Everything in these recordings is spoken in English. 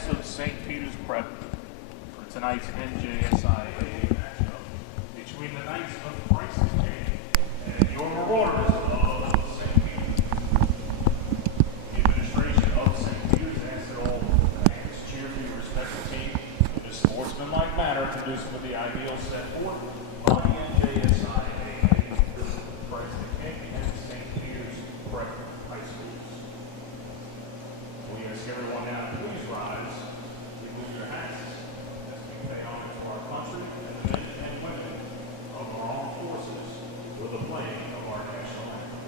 Knights of St. Peter's Prep for tonight's NJSIA matchup between the Knights of Christ the King and your Marauders of St. Peter's. The administration of St. Peter's asks that all fans cheer for your respective team in a sportsmanlike manner conducive with the ideals set forth by the NJSIA, Christ the King, and St. Peter's Prep High Schools. We ask everyone now to please rise, remove your hats, as we pay homage to our country and the men and women of our armed forces with the playing of our national anthem.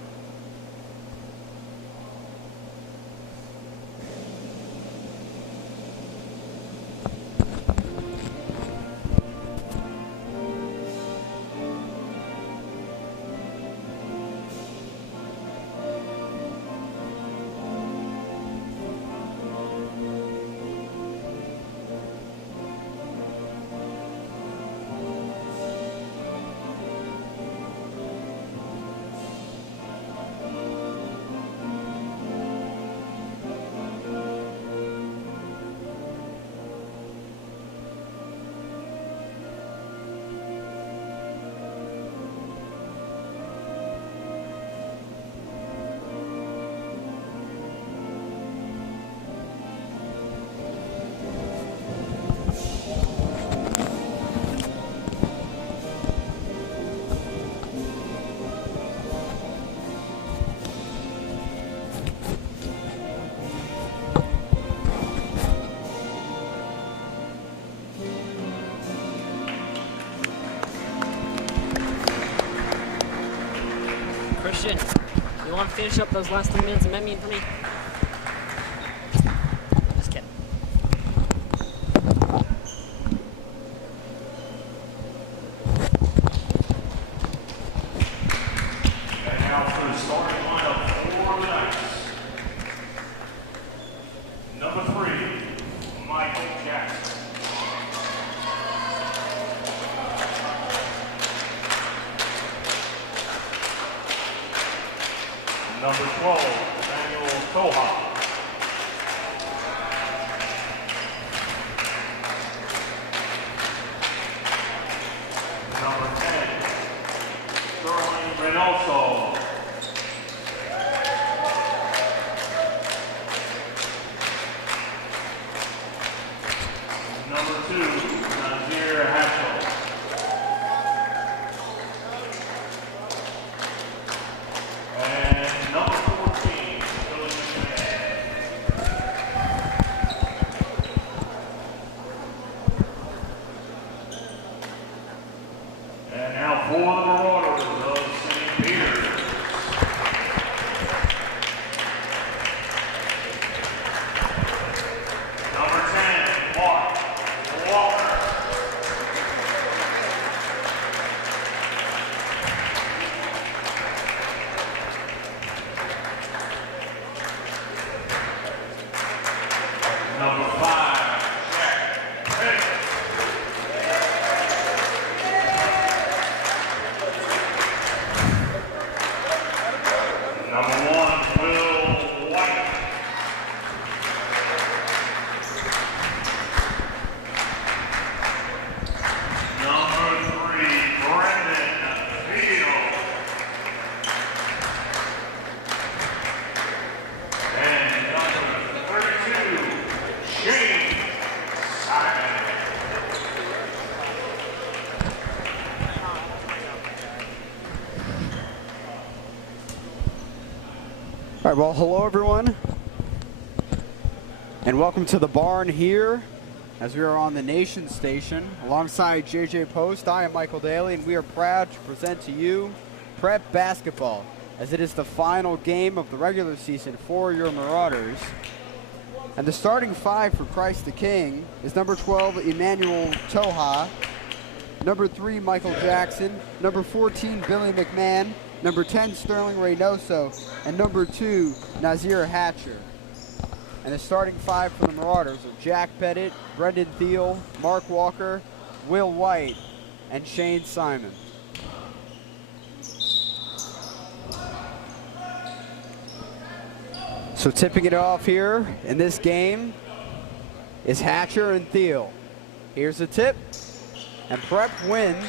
Christian, you want to finish up those last 3 minutes of memoing for me? Just kidding. And now for the starting lineup for the Knights. Number 3, Michael Jackson. Number 12, Daniel Toha. Number 10, Sterling Reynoso. Number 2, Nazir Hatchell. And number 14, Billy McMahon. And now for the Marauders of St. Peter's. Number 10, Mark Walker. Number 5, Jack Pettit. Number 1, Will White. Number 3, Brendan Field. And number 32, Shane Simon. All right, well, hello everyone, and welcome to the barn here as we are on the Nation Station. Alongside JJ Post, I am Michael Daly, and we are proud to present to you Prep Basketball, as it is the final game of the regular season for your Marauders. And the starting 5 for Christ the King is number 12, Emmanuel Toha, number 3, Michael Jackson, number 14, Billy McMahon, number 10, Sterling Reynoso, and number 2, Nazir Hatcher. And the starting 5 for the Marauders are Jack Pettit, Brendan Thiel, Mark Walker, Will White, and Shane Simon. So tipping it off here in this game is Hatcher and Thiel. Here's the tip, and Prep wins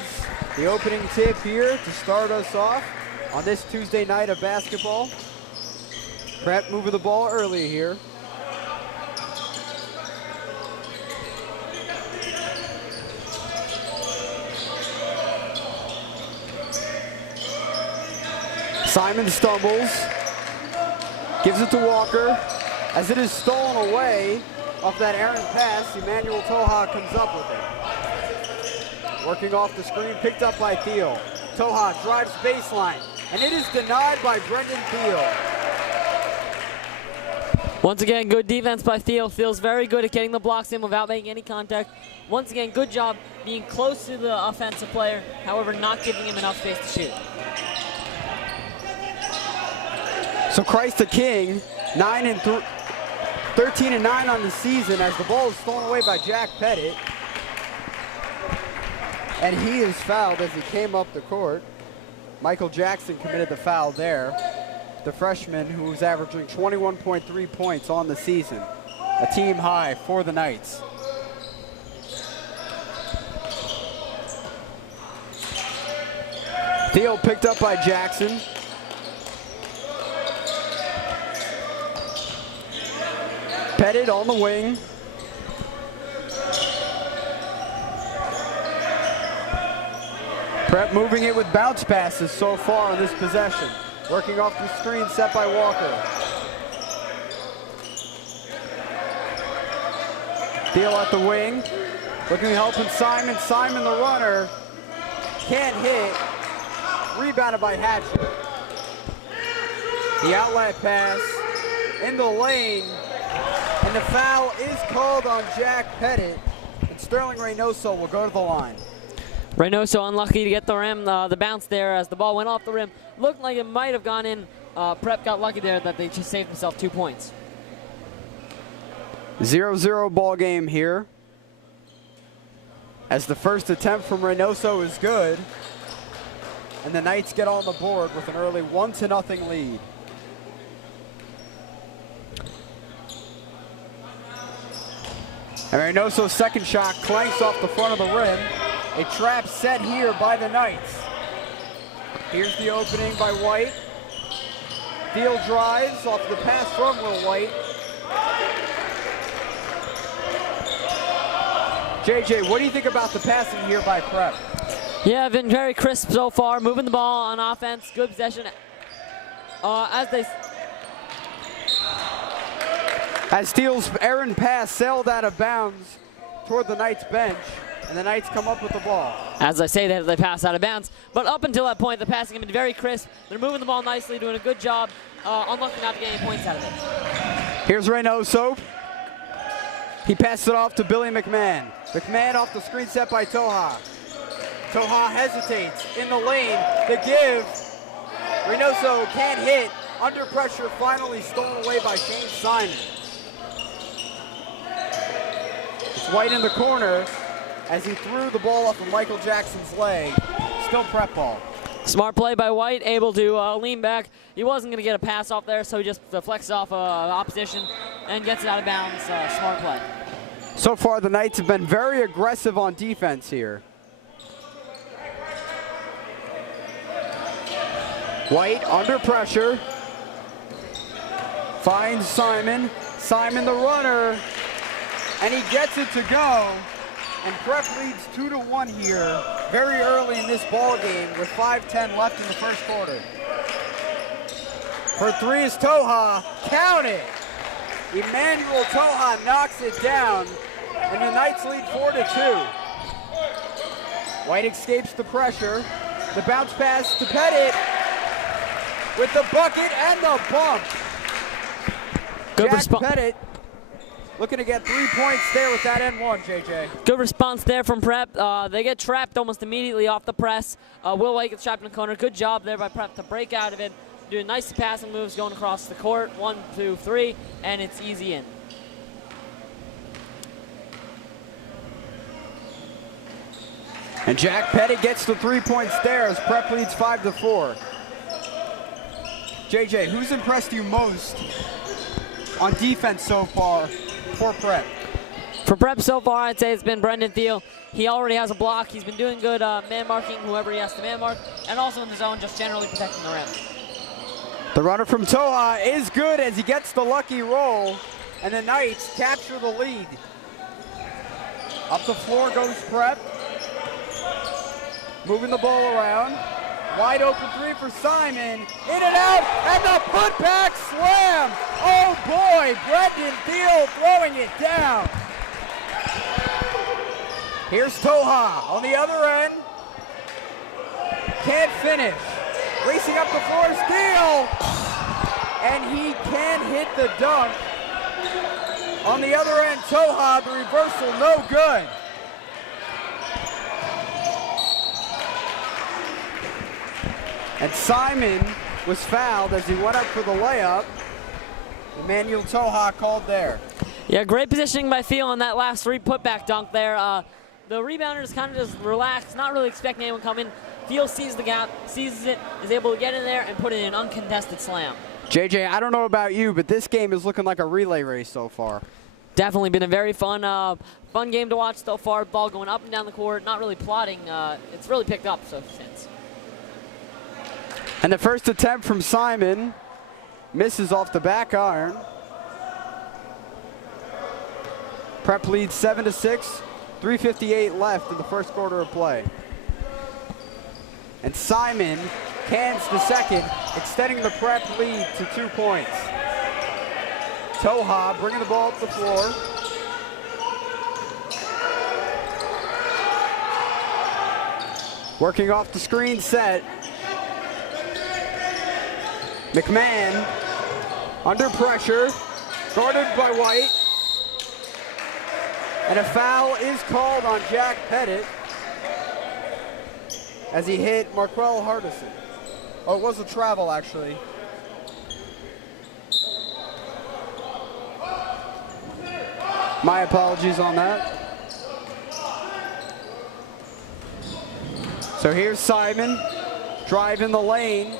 the opening tip here to start us off on this Tuesday night of basketball. Prep moving the ball early here. Simon stumbles, gives it to Walker. As it is stolen away off that errant pass, Emmanuel Toha comes up with it. Working off the screen, picked up by Thiel. Toha drives baseline, and it is denied by Brendan Thiel. Once again, good defense by Thiel. Thiel's very good at getting the blocks in without making any contact. Once again, good job being close to the offensive player, however, not giving him enough space to shoot. So Christ the King, 13-9 on the season as the ball is stolen away by Jack Pettit. And he is fouled as he came up the court. Michael Jackson committed the foul there. The freshman who was averaging 21.3 points on the season. A team high for the Knights. Thiel picked up by Jackson. Pettit on the wing. Prep moving it with bounce passes so far on this possession. Working off the screen set by Walker. Thiel at the wing. Looking to help Simon. Simon the runner. Can't hit. Rebounded by Hatcher. The outlet pass in the lane. And the foul is called on Jack Pettit. And Sterling Reynoso will go to the line. Reynoso unlucky to get the rim, the bounce there as the ball went off the rim. Looked like it might have gone in. Prep got lucky there that they just saved themselves 2 points. 0-0 ball game here. As the first attempt from Reynoso is good. And the Knights get on the board with an early 1-0 lead. And Reynoso's second shot clanks off the front of the rim. A trap set here by the Knights. Here's the opening by White. Thiel drives off the pass from Will White. JJ, what do you think about the passing here by Prep? Yeah, been very crisp so far, moving the ball on offense, good possession. As Thiel's errant pass sailed out of bounds toward the Knights bench, and the Knights come up with the ball. As I say, they pass out of bounds, but up until that point, the passing has been very crisp. They're moving the ball nicely, doing a good job. Unlucky not to get any points out of it. Here's Reynoso. He passes it off to Billy McMahon. McMahon off the screen set by Toha. Toha hesitates in the lane. The give. Reynoso can't hit. Under pressure, finally stolen away by Shane Simon. It's White in the corner as he threw the ball off of Michael Jackson's leg. Still Prep ball. Smart play by White, able to lean back. He wasn't going to get a pass off there, so he just deflects off opposition and gets it out of bounds. Smart play. So far, the Knights have been very aggressive on defense here. White under pressure. Finds Simon. Simon the runner. And he gets it to go. And Prep leads 2-1 here very early in this ball game with 5:10 left in the first quarter. For three is Toha. Count it! Emmanuel Toha knocks it down, and the Knights lead 4-2. White escapes the pressure. The bounce pass to Pettit with the bucket and the bump. Jack Pettit looking to get 3 points there with that N1, JJ. Good response there from Prep. They get trapped almost immediately off the press. Will White gets trapped in the corner. Good job there by Prep to break out of it. Doing nice passing moves going across the court. 1, 2, 3, and it's easy in. And Jack Pettit gets the 3 points there as Prep leads 5-4. JJ, who's impressed you most on defense so far for Prep? For Prep so far, I'd say it's been Brendan Thiel. He already has a block. He's been doing good man marking whoever he has to man mark, and also in the zone, just generally protecting the rim. The runner from Toha is good as he gets the lucky roll, and the Knights capture the lead. Up the floor goes Prep. Moving the ball around. Wide open three for Simon. In and out, and the putback slam. Oh boy, Brendan Thiel throwing it down. Here's Toha on the other end. Can't finish. Racing up the floor, steal. And he can hit the dunk. On the other end, Toha, the reversal, no good. And Simon was fouled as he went up for the layup. Emmanuel Toha called there. Yeah, great positioning by Thiel on that last three putback dunk there. The rebounder is kind of just relaxed, not really expecting anyone to come in. Thiel sees the gap, seizes it, is able to get in there and put in an uncontested slam. JJ, I don't know about you, but this game is looking like a relay race so far. Definitely been a very fun game to watch so far. Ball going up and down the court, not really plotting. It's really picked up since. And the first attempt from Simon misses off the back iron. Prep leads 7-6, 3:58 left in the first quarter of play. And Simon cans the second, extending the Prep lead to 2 points. Toha bringing the ball up the floor. Working off the screen set. McMahon under pressure, guarded by White. And a foul is called on Jack Pettit as he hit Marquell Hardison. Oh, it was a travel actually. My apologies on that. So here's Simon, drive in the lane.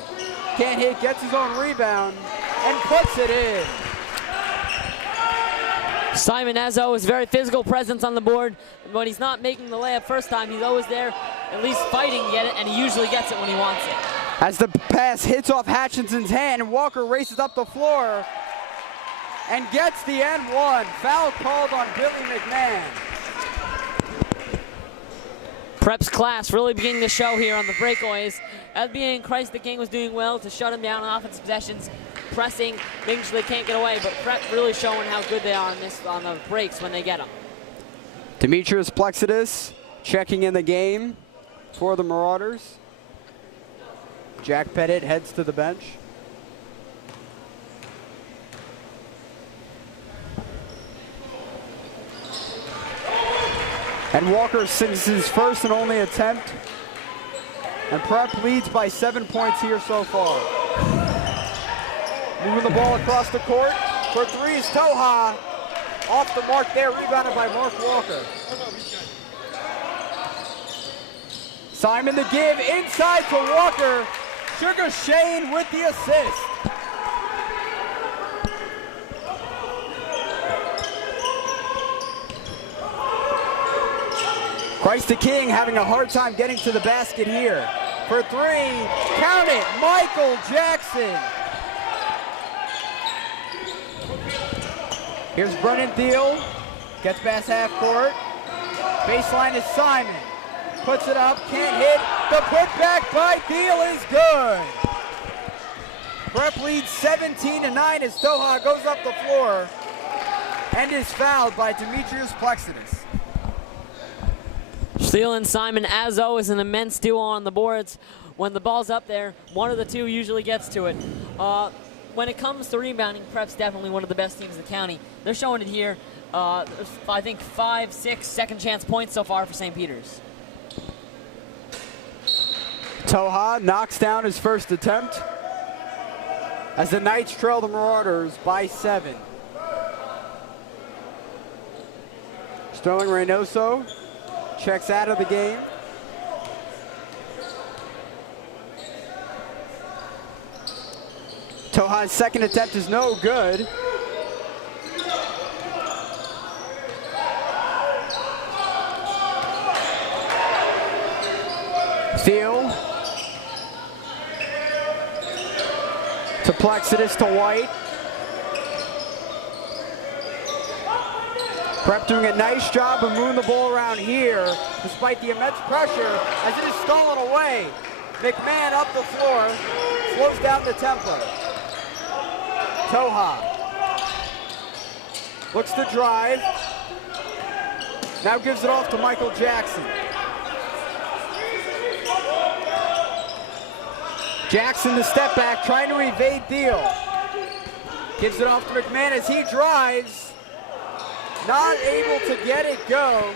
Can't hit, gets his own rebound, and puts it in. Simon, as always, very physical presence on the board. When he's not making the layup first time, he's always there, at least fighting to get it, and he usually gets it when he wants it. As the pass hits off Hutchinson's hand, Walker races up the floor and gets the N1. Foul called on Billy McMahon. Prep's class really beginning to show here on the breakaways. SBA and Christ the King was doing well to shut him down on offensive possessions, pressing, making sure they can't get away, but Prep really showing how good they are on the breaks when they get them. Demetrius Plexidis checking in the game for the Marauders. Jack Pettit heads to the bench. And Walker sinks his first and only attempt. And Prep leads by 7 points here so far. Moving the ball across the court. For three is Toha. Off the mark there, rebounded by Mark Walker. Simon the give, inside to Walker. Sugar Shane with the assist. Christ the King having a hard time getting to the basket here. For three, count it, Michael Jackson. Here's Brennan Thiel, gets past half court. Baseline is Simon, puts it up, can't hit. The putback by Thiel is good. Prep leads 17-9 as Toha goes up the floor and is fouled by Demetrius Plexidis. Thiel and Simon, as always, an immense duo on the boards. When the ball's up there, one of the two usually gets to it. When it comes to rebounding, Prep's definitely one of the best teams in the county. They're showing it here. I think 5, 6 second chance points so far for St. Peter's. Toha knocks down his first attempt as the Knights trail the Marauders by 7. Sterling Reynoso checks out of the game. Toha's second attempt is no good. Steal. To Plexidus to White. Prep doing a nice job of moving the ball around here, despite the immense pressure, as it is stolen away. McMahon up the floor, slows down the tempo. Toha looks to drive, now gives it off to Michael Jackson. Jackson the step back, trying to evade Deal. Gives it off to McMahon as he drives, not able to get it go.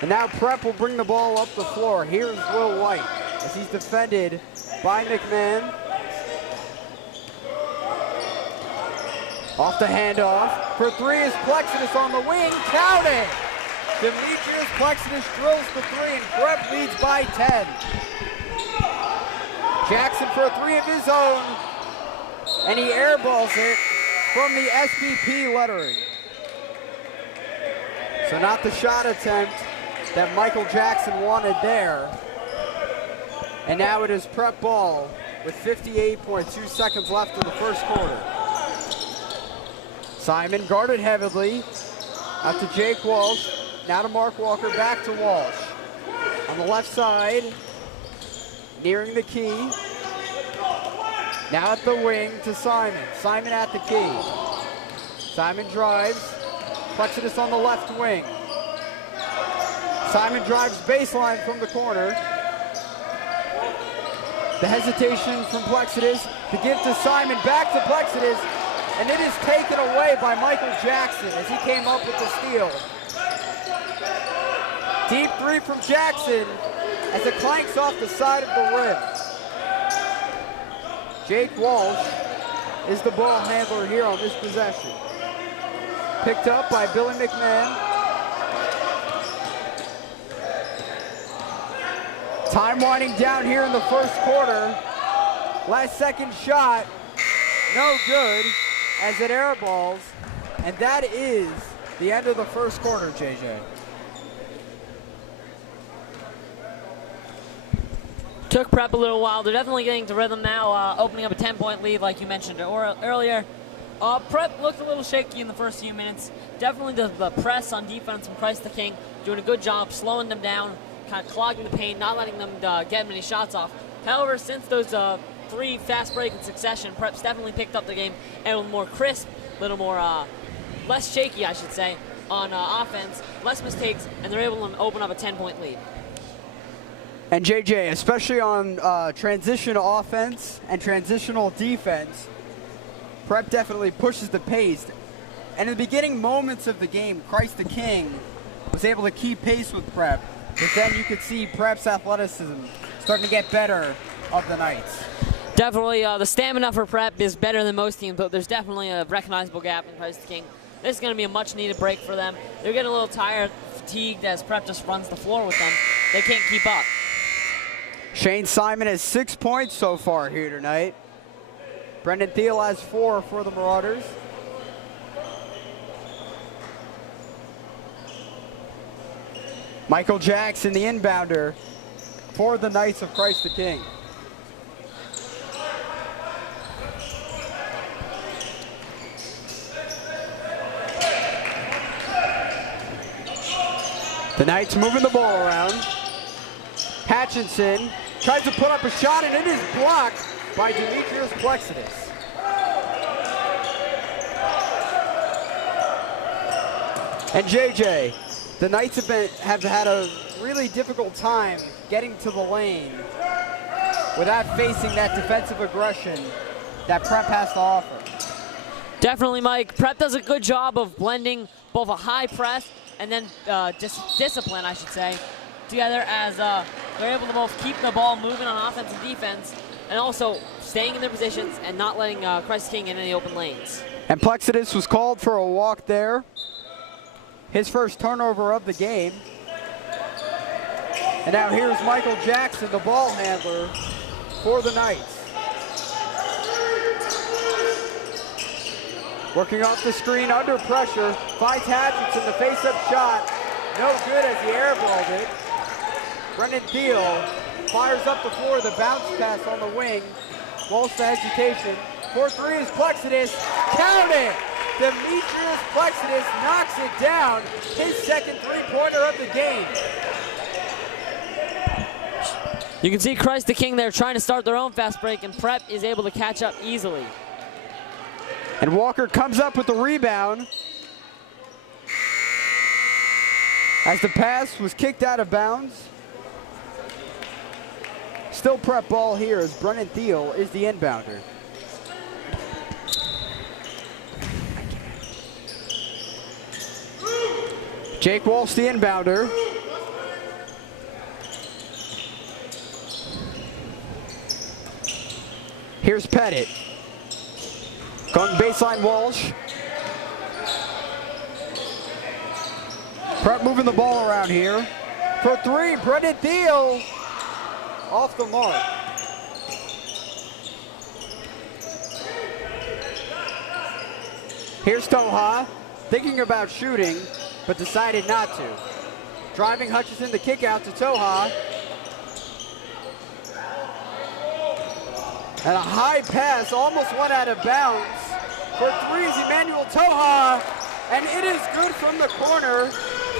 And now Prep will bring the ball up the floor. Here's Will White as he's defended by McMahon. Off the handoff. For three is Plexidus on the wing. Count it! Demetrius Plexidus drills the three and Prep leads by 10. Jackson for a three of his own. And he airballs it from the SPP lettering. So not the shot attempt that Michael Jackson wanted there. And now it is Prep ball with 58.2 seconds left in the first quarter. Simon guarded heavily. Out to Jake Walsh. Now to Mark Walker, back to Walsh. On the left side, nearing the key. Now at the wing to Simon. Simon at the key. Simon drives. Plexidus on the left wing. Simon drives baseline from the corner. The hesitation from Plexidus to give to Simon, back to Plexidus, and it is taken away by Michael Jackson as he came up with the steal. Deep three from Jackson as it clanks off the side of the rim. Jake Walsh is the ball handler here on this possession. Picked up by Billy McMahon. Time winding down here in the first quarter. Last second shot, no good as it airballs. And that is the end of the first quarter, JJ. Took Prep a little while. They're definitely getting to rhythm now, opening up a 10-point lead like you mentioned earlier. Prep looked a little shaky in the first few minutes. Definitely the press on defense from Christ the King, doing a good job slowing them down, kind of clogging the paint, not letting them get many shots off. However, since those three fast breaks in succession, Prep's definitely picked up the game and a little more crisp, a little more less shaky, I should say, on offense, less mistakes, and they're able to open up a 10-point lead. And JJ, especially on transition offense and transitional defense, Prep definitely pushes the pace. And in the beginning moments of the game, Christ the King was able to keep pace with Prep. But then you could see Prep's athleticism starting to get better of the Knights. Definitely, the stamina for Prep is better than most teams, but there's definitely a recognizable gap in Christ the King. This is going to be a much-needed break for them. They're getting a little tired, fatigued as Prep just runs the floor with them. They can't keep up. Shane Simon has 6 points so far here tonight. Brendan Thiel has 4 for the Marauders. Michael Jackson, the inbounder for the Knights of Christ the King. The Knights moving the ball around. Hatchinson tries to put up a shot, and it is blocked by Demetrius Plexidus. And JJ, the Knights have had a really difficult time getting to the lane without facing that defensive aggression that Prep has to offer. Definitely, Mike. Prep does a good job of blending both a high press and then discipline, I should say, together as they're able to both keep the ball moving on offense and defense and also staying in their positions and not letting Christ King in any open lanes. And Plexidus was called for a walk there. His first turnover of the game. And now here's Michael Jackson, the ball handler for the Knights. Working off the screen under pressure, finds Hatchinson, the face-up shot, No good as he airballed it. Brendan Thiel fires up the floor, the bounce pass on the wing. Walsh to hesitation. 4-3 is Plexidus. Count it! Demetrius Plexidus knocks it down. His second three-pointer of the game. You can see Christ the King there trying to start their own fast break, and Prep is able to catch up easily. And Walker comes up with the rebound. As the pass was kicked out of bounds. Still Prep ball here as Brendan Thiel is the inbounder. Jake Walsh the inbounder. Here's Pettit. Going baseline Walsh. Prep moving the ball around here. For three, Brendan Thiel off the mark. Here's Toha, thinking about shooting, but decided not to. Driving Hutchison to kick out to Toha. And a high pass almost went out of bounds. For threes, Emmanuel Toha, and it is good from the corner.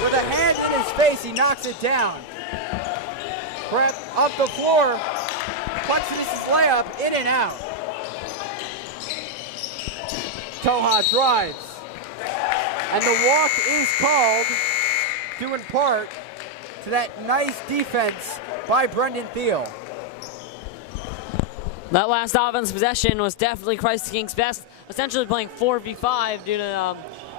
With a hand in his face, he knocks it down. Prep up the floor. Plexidus' layup, in and out. Toha drives. And the walk is called, due in part to that nice defense by Brendan Thiel. That last offensive possession was definitely Christ the King's best, essentially playing 4v5 due to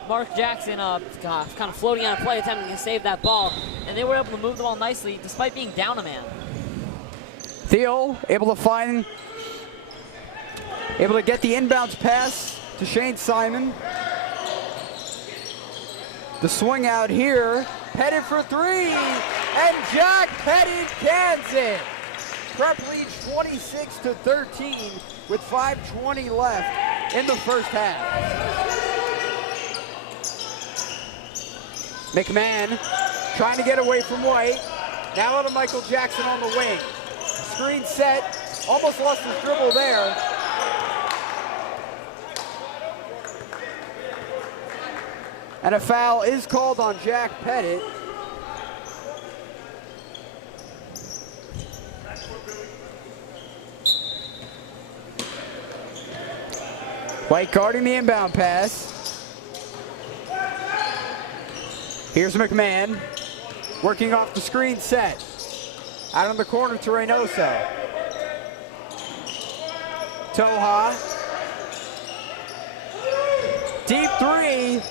Mark Jackson kind of floating on a play, attempting to save that ball, and they were able to move the ball nicely despite being down a man. Thiel able to get the inbounds pass to Shane Simon. The swing out here, Pettit for three, and Jack Pettit cans it. Prep leads 26-13 with 5:20 left in the first half. McMahon trying to get away from White. Now to Michael Jackson on the wing. Screen set, almost lost his dribble there. And a foul is called on Jack Pettit. White guarding the inbound pass. Here's McMahon, working off the screen set. Out on the corner to Reynoso. Toha. Deep three.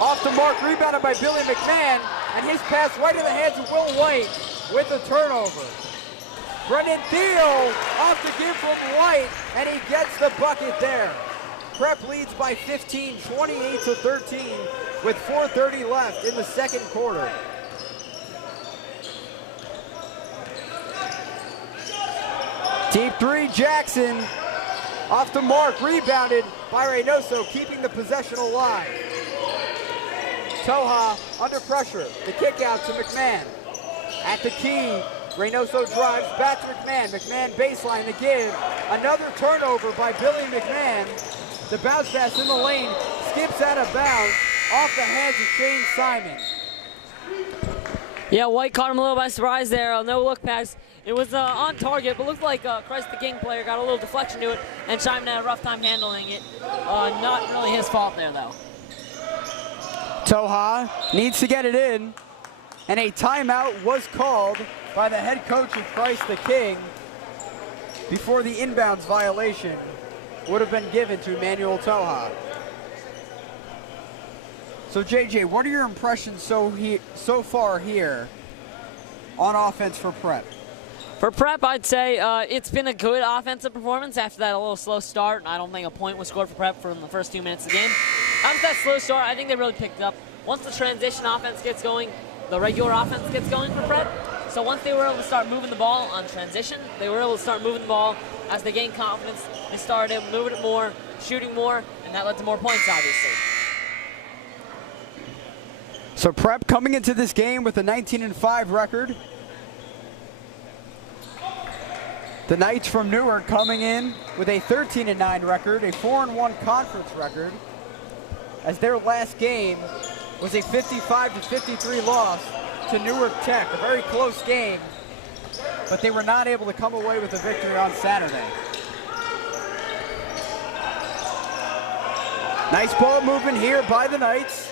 Off the mark, rebounded by Billy McMahon. And his pass right in the hands of Will White with the turnover. Brendan Thiel off the give from White, and he gets the bucket there. Prep leads by 15, 28-13, with 4:30 left in the second quarter. Deep three, Jackson. Off the mark, rebounded by Reynoso, keeping the possession alive. Toha under pressure, the kick out to McMahon. At the key, Reynoso drives back to McMahon. McMahon baseline to give. Another turnover by Billy McMahon. The bounce pass in the lane, skips out of bounds, off the hands of Shane Simon. Yeah, White caught him a little by surprise there. No look pass. It was on target, but looked like Christ the King player got a little deflection to it, and Simon had a rough time handling it. Not really his fault there, though. Toha needs to get it in, and a timeout was called by the head coach of Christ the King before the inbounds violation would have been given to Emmanuel Toha. So JJ, what are your impressions so far here on offense for Prep? For Prep, I'd say it's been a good offensive performance after that a little slow start. I don't think a point was scored for Prep from the first 2 minutes of the game. After that slow start, I think they really picked up. Once the transition offense gets going, the regular offense gets going for Prep. So once they were able to start moving the ball on transition, they were able to start moving the ball as they gained confidence. They started moving it more, shooting more, and that led to more points, obviously. So Prep coming into this game with a 19-5 record. The Knights from Newark coming in with a 13-9 record, a 4-1 conference record, as their last game was a 55-53 loss to Newark Tech. A very close game, but they were not able to come away with a victory on Saturday. Nice ball movement here by the Knights.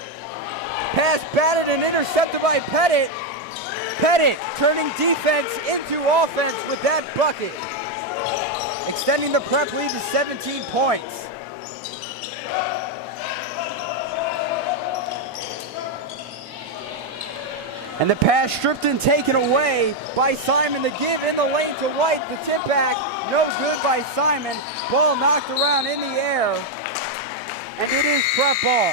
Pass batted and intercepted by Pettit. Pettit turning defense into offense with that bucket, extending the Prep lead to 17 points. And the pass stripped and taken away by Simon. The give in the lane to White. The tip back, no good by Simon. Ball knocked around in the air, and it is Prep ball.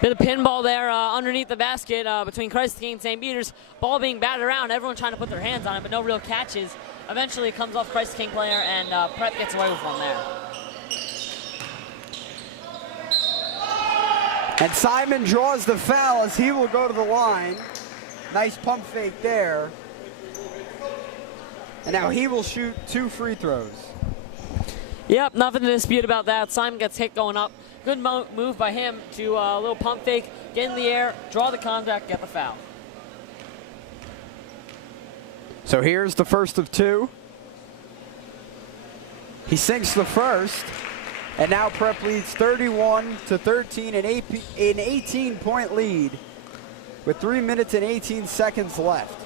Bit of pinball there underneath the basket between Christ the King and St. Peter's. Ball being batted around, everyone trying to put their hands on it, but no real catches. Eventually it comes off Christ the King player, and Prep gets away with one there. And Simon draws the foul as he will go to the line. Nice pump fake there. And now he will shoot 2 free throws. Yep, nothing to dispute about that. Simon gets hit going up. Good move by him to a little pump fake, get in the air, draw the contact, get the foul. So here's the first of 2. He sinks the first, and now Prep leads 31-13, an 18-point lead with 3 minutes and 18 seconds left.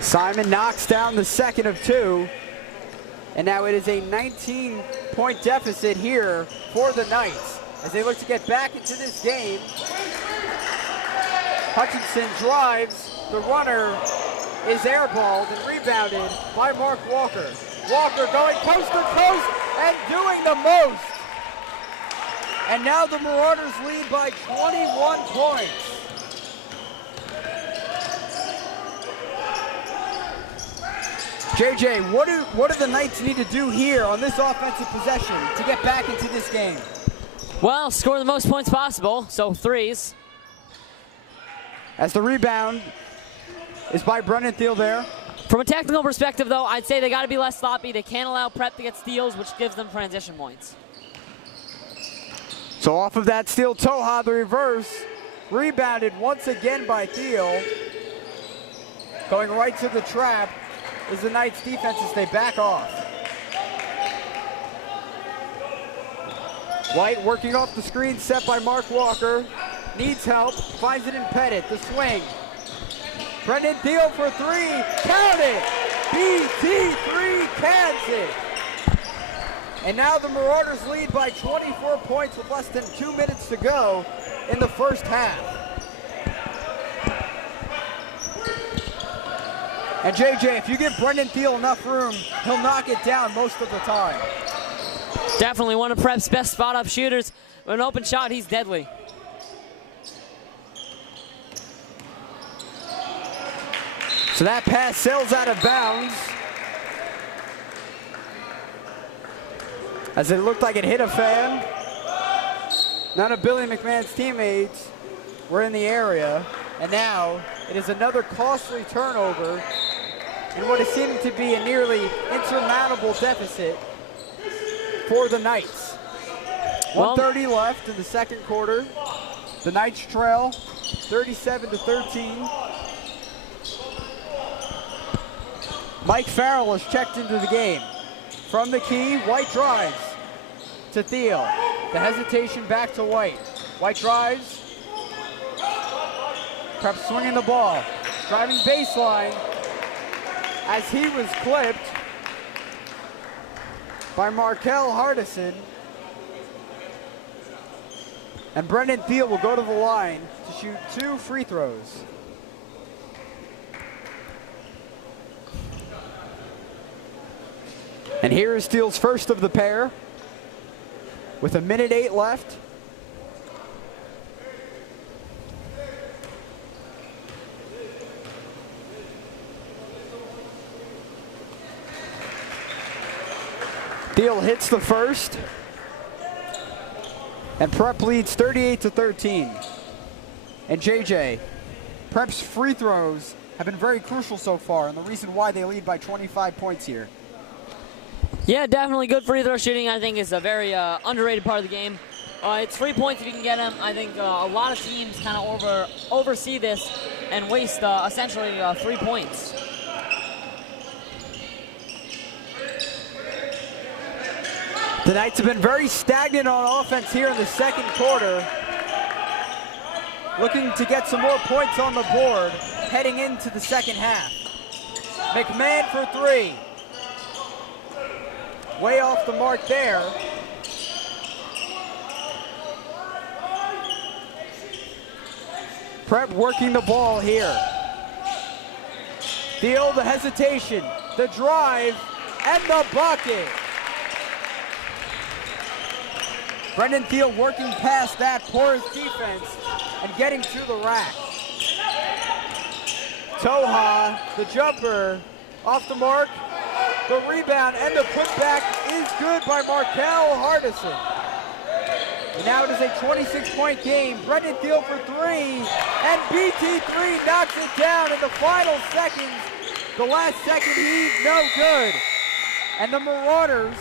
Simon knocks down the second of 2, and now it is a 19-point deficit here for the Knights as they look to get back into this game. Hutchinson drives, the runner is airballed and rebounded by Mark Walker. Walker going coast to coast and doing the most. And now the Marauders lead by 21 points. JJ, what do the Knights need to do here on this offensive possession to get back into this game? Well, score the most points possible, so 3s. As the rebound is by Brennan Thiel there. From a technical perspective, though, I'd say they got to be less sloppy. They can't allow Prep to get steals, which gives them transition points. So off of that steal, Toha, the reverse, rebounded once again by Thiel. Going right to the trap is the Knights defense as they back off. White working off the screen set by Mark Walker. Needs help, finds it in Pettit, the swing. Brendan Thiel for 3, count it! BT3 counts it! And now the Marauders lead by 24 points with less than 2 minutes to go in the first half. And JJ, if you give Brendan Thiel enough room, he'll knock it down most of the time. Definitely one of Prep's best spot-up shooters. With an open shot, he's deadly. So that pass sails out of bounds, as it looked like it hit a fan. None of Billy McMahon's teammates were in the area, and now it is another costly turnover in what is seeming to be a nearly insurmountable deficit for the Knights. 1:30 left in the second quarter. The Knights trail 37-13. Mike Farrell has checked into the game. From the key, White drives to Thiel. The hesitation back to White. White drives. Prep swinging the ball. Driving baseline as he was clipped by Markel Hardison. And Brendan Thiel will go to the line to shoot 2 free throws. And here is Thiel's first of the pair with 1:08 left. Thiel hits the first. And Prep leads 38-13. And JJ, Prep's free throws have been very crucial so far, and the reason why they lead by 25 points here. Yeah, definitely good free throw shooting. I think is a very underrated part of the game. It's 3 points if you can get them. I think a lot of teams kind of oversee this and waste essentially 3 points. The Knights have been very stagnant on offense here in the second quarter. Looking to get some more points on the board heading into the second half. McMahon for three. Way off the mark there. Prep working the ball here. Thiel, the hesitation, the drive, and the bucket. Brendan Thiel working past that porous defense and getting to the rack. Toha, the jumper, off the mark, the rebound, and the putback is good by Markel Hardison. And now it is a 26-point game. Brendan Thiel for three, and BT3 knocks it down in the final seconds. The last second heave, no good. And the Marauders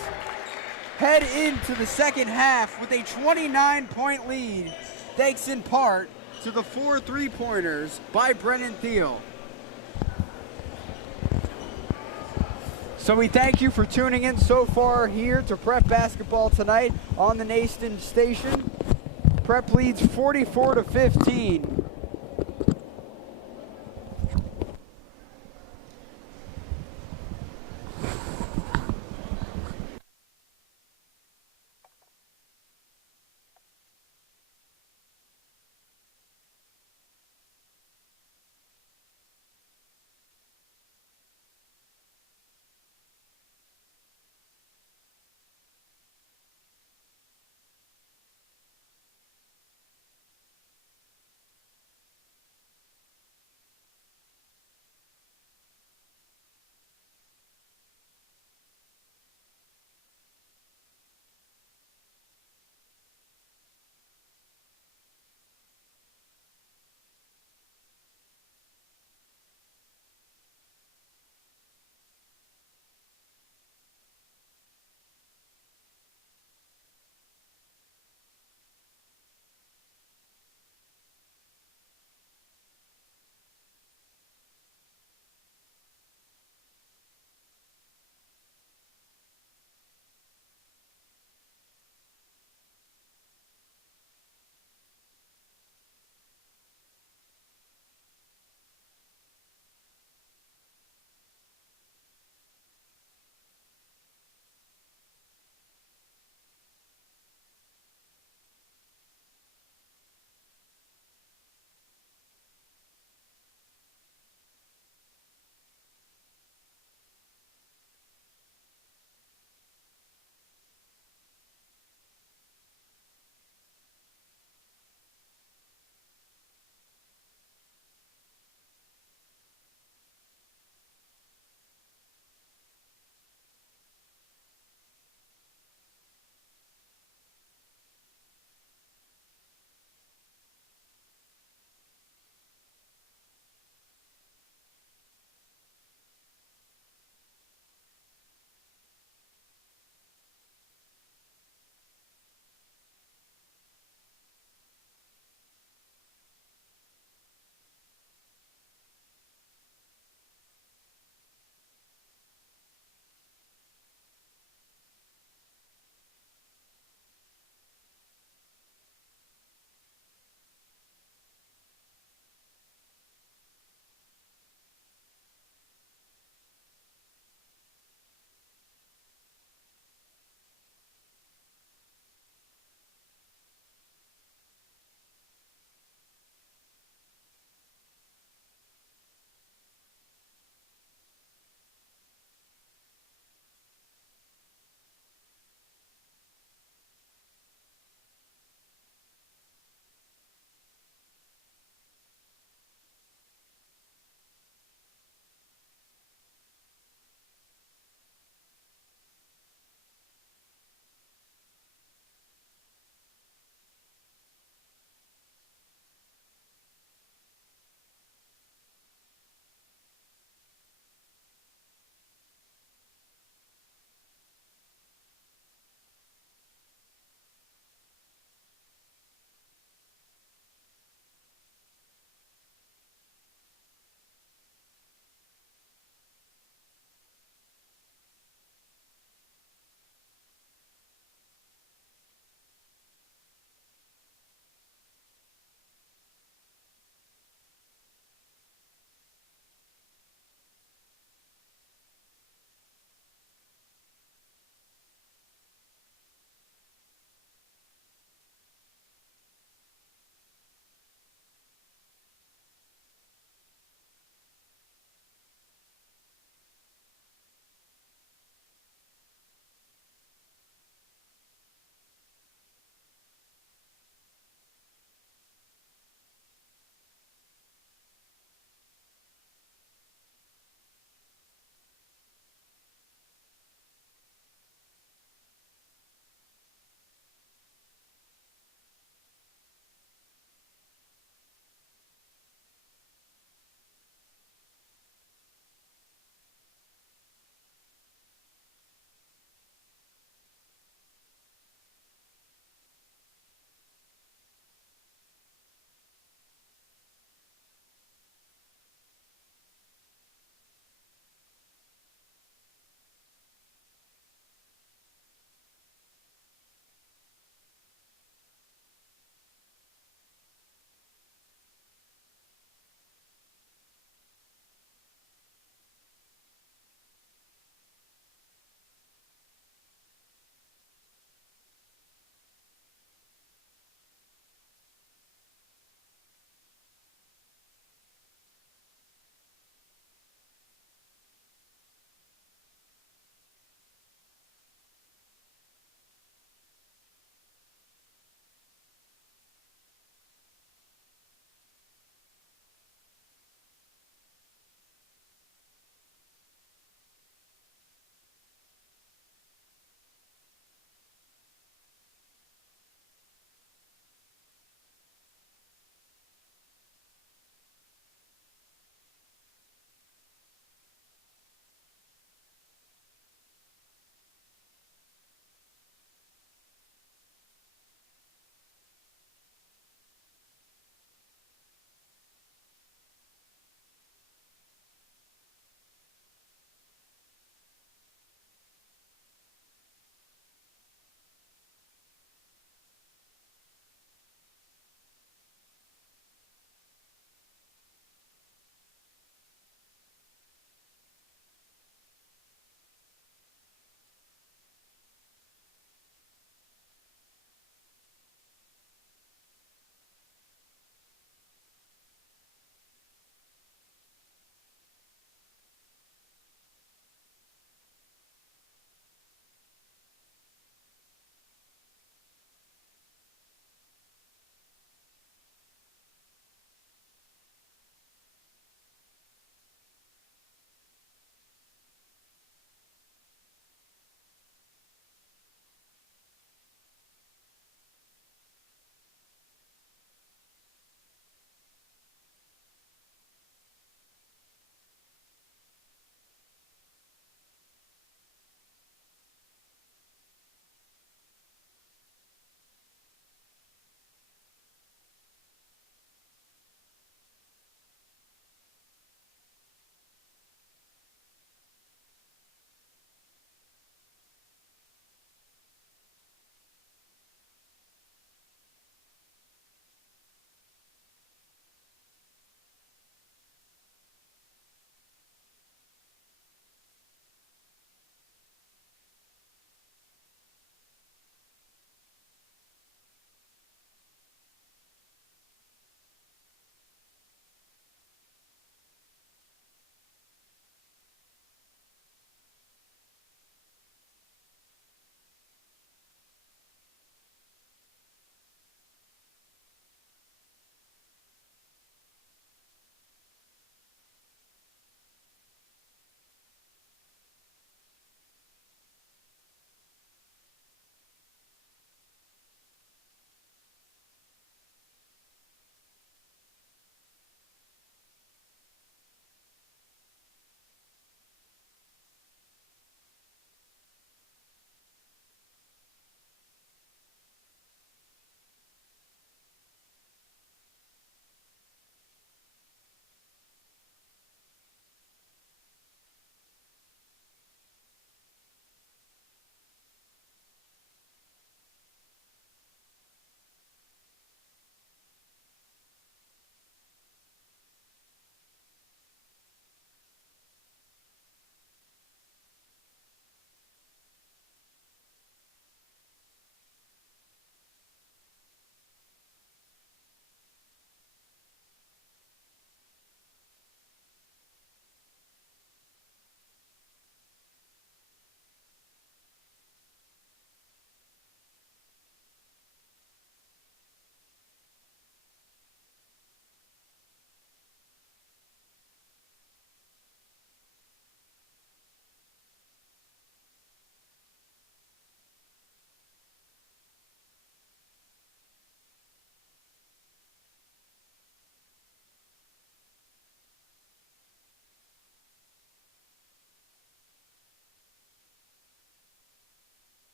head into the second half with a 29-point lead, thanks in part to the 4 3-pointers by Brendan Thiel. So we thank you for tuning in so far here to Prep Basketball tonight on the Nation Station. Prep leads 44-15.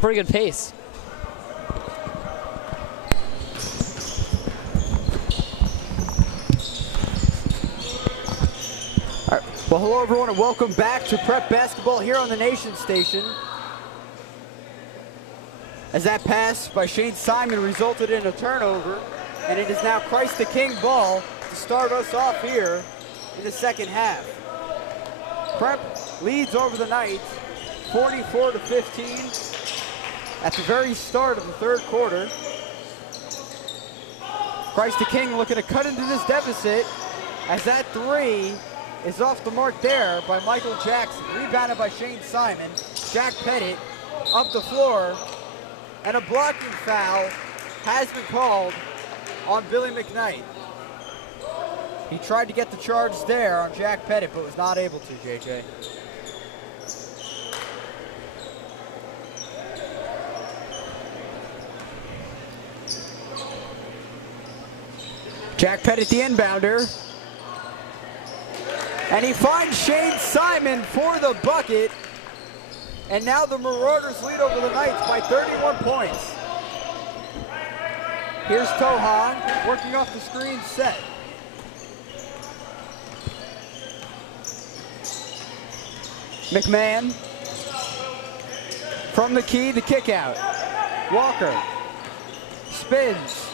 pretty good pace. All right. Well, hello everyone and welcome back to Prep Basketball here on the Nation Station. As that pass by Shane Simon resulted in a turnover, and it is now Christ the King ball to start us off here in the second half. Prep leads over the Knights 44-15 at the very start of the third quarter. Christ the King looking to cut into this deficit as that three is off the mark there by Michael Jackson. Rebounded by Shane Simon. Jack Pettit up the floor, and a blocking foul has been called on Billy McKnight. He tried to get the charge there on Jack Pettit, but was not able to, JJ. Jack Pettit, the inbounder. And he finds Shane Simon for the bucket. And now the Marauders lead over the Knights by 31 points. Here's Toha working off the screen set. McMahon from the key, the kick out. Walker spins,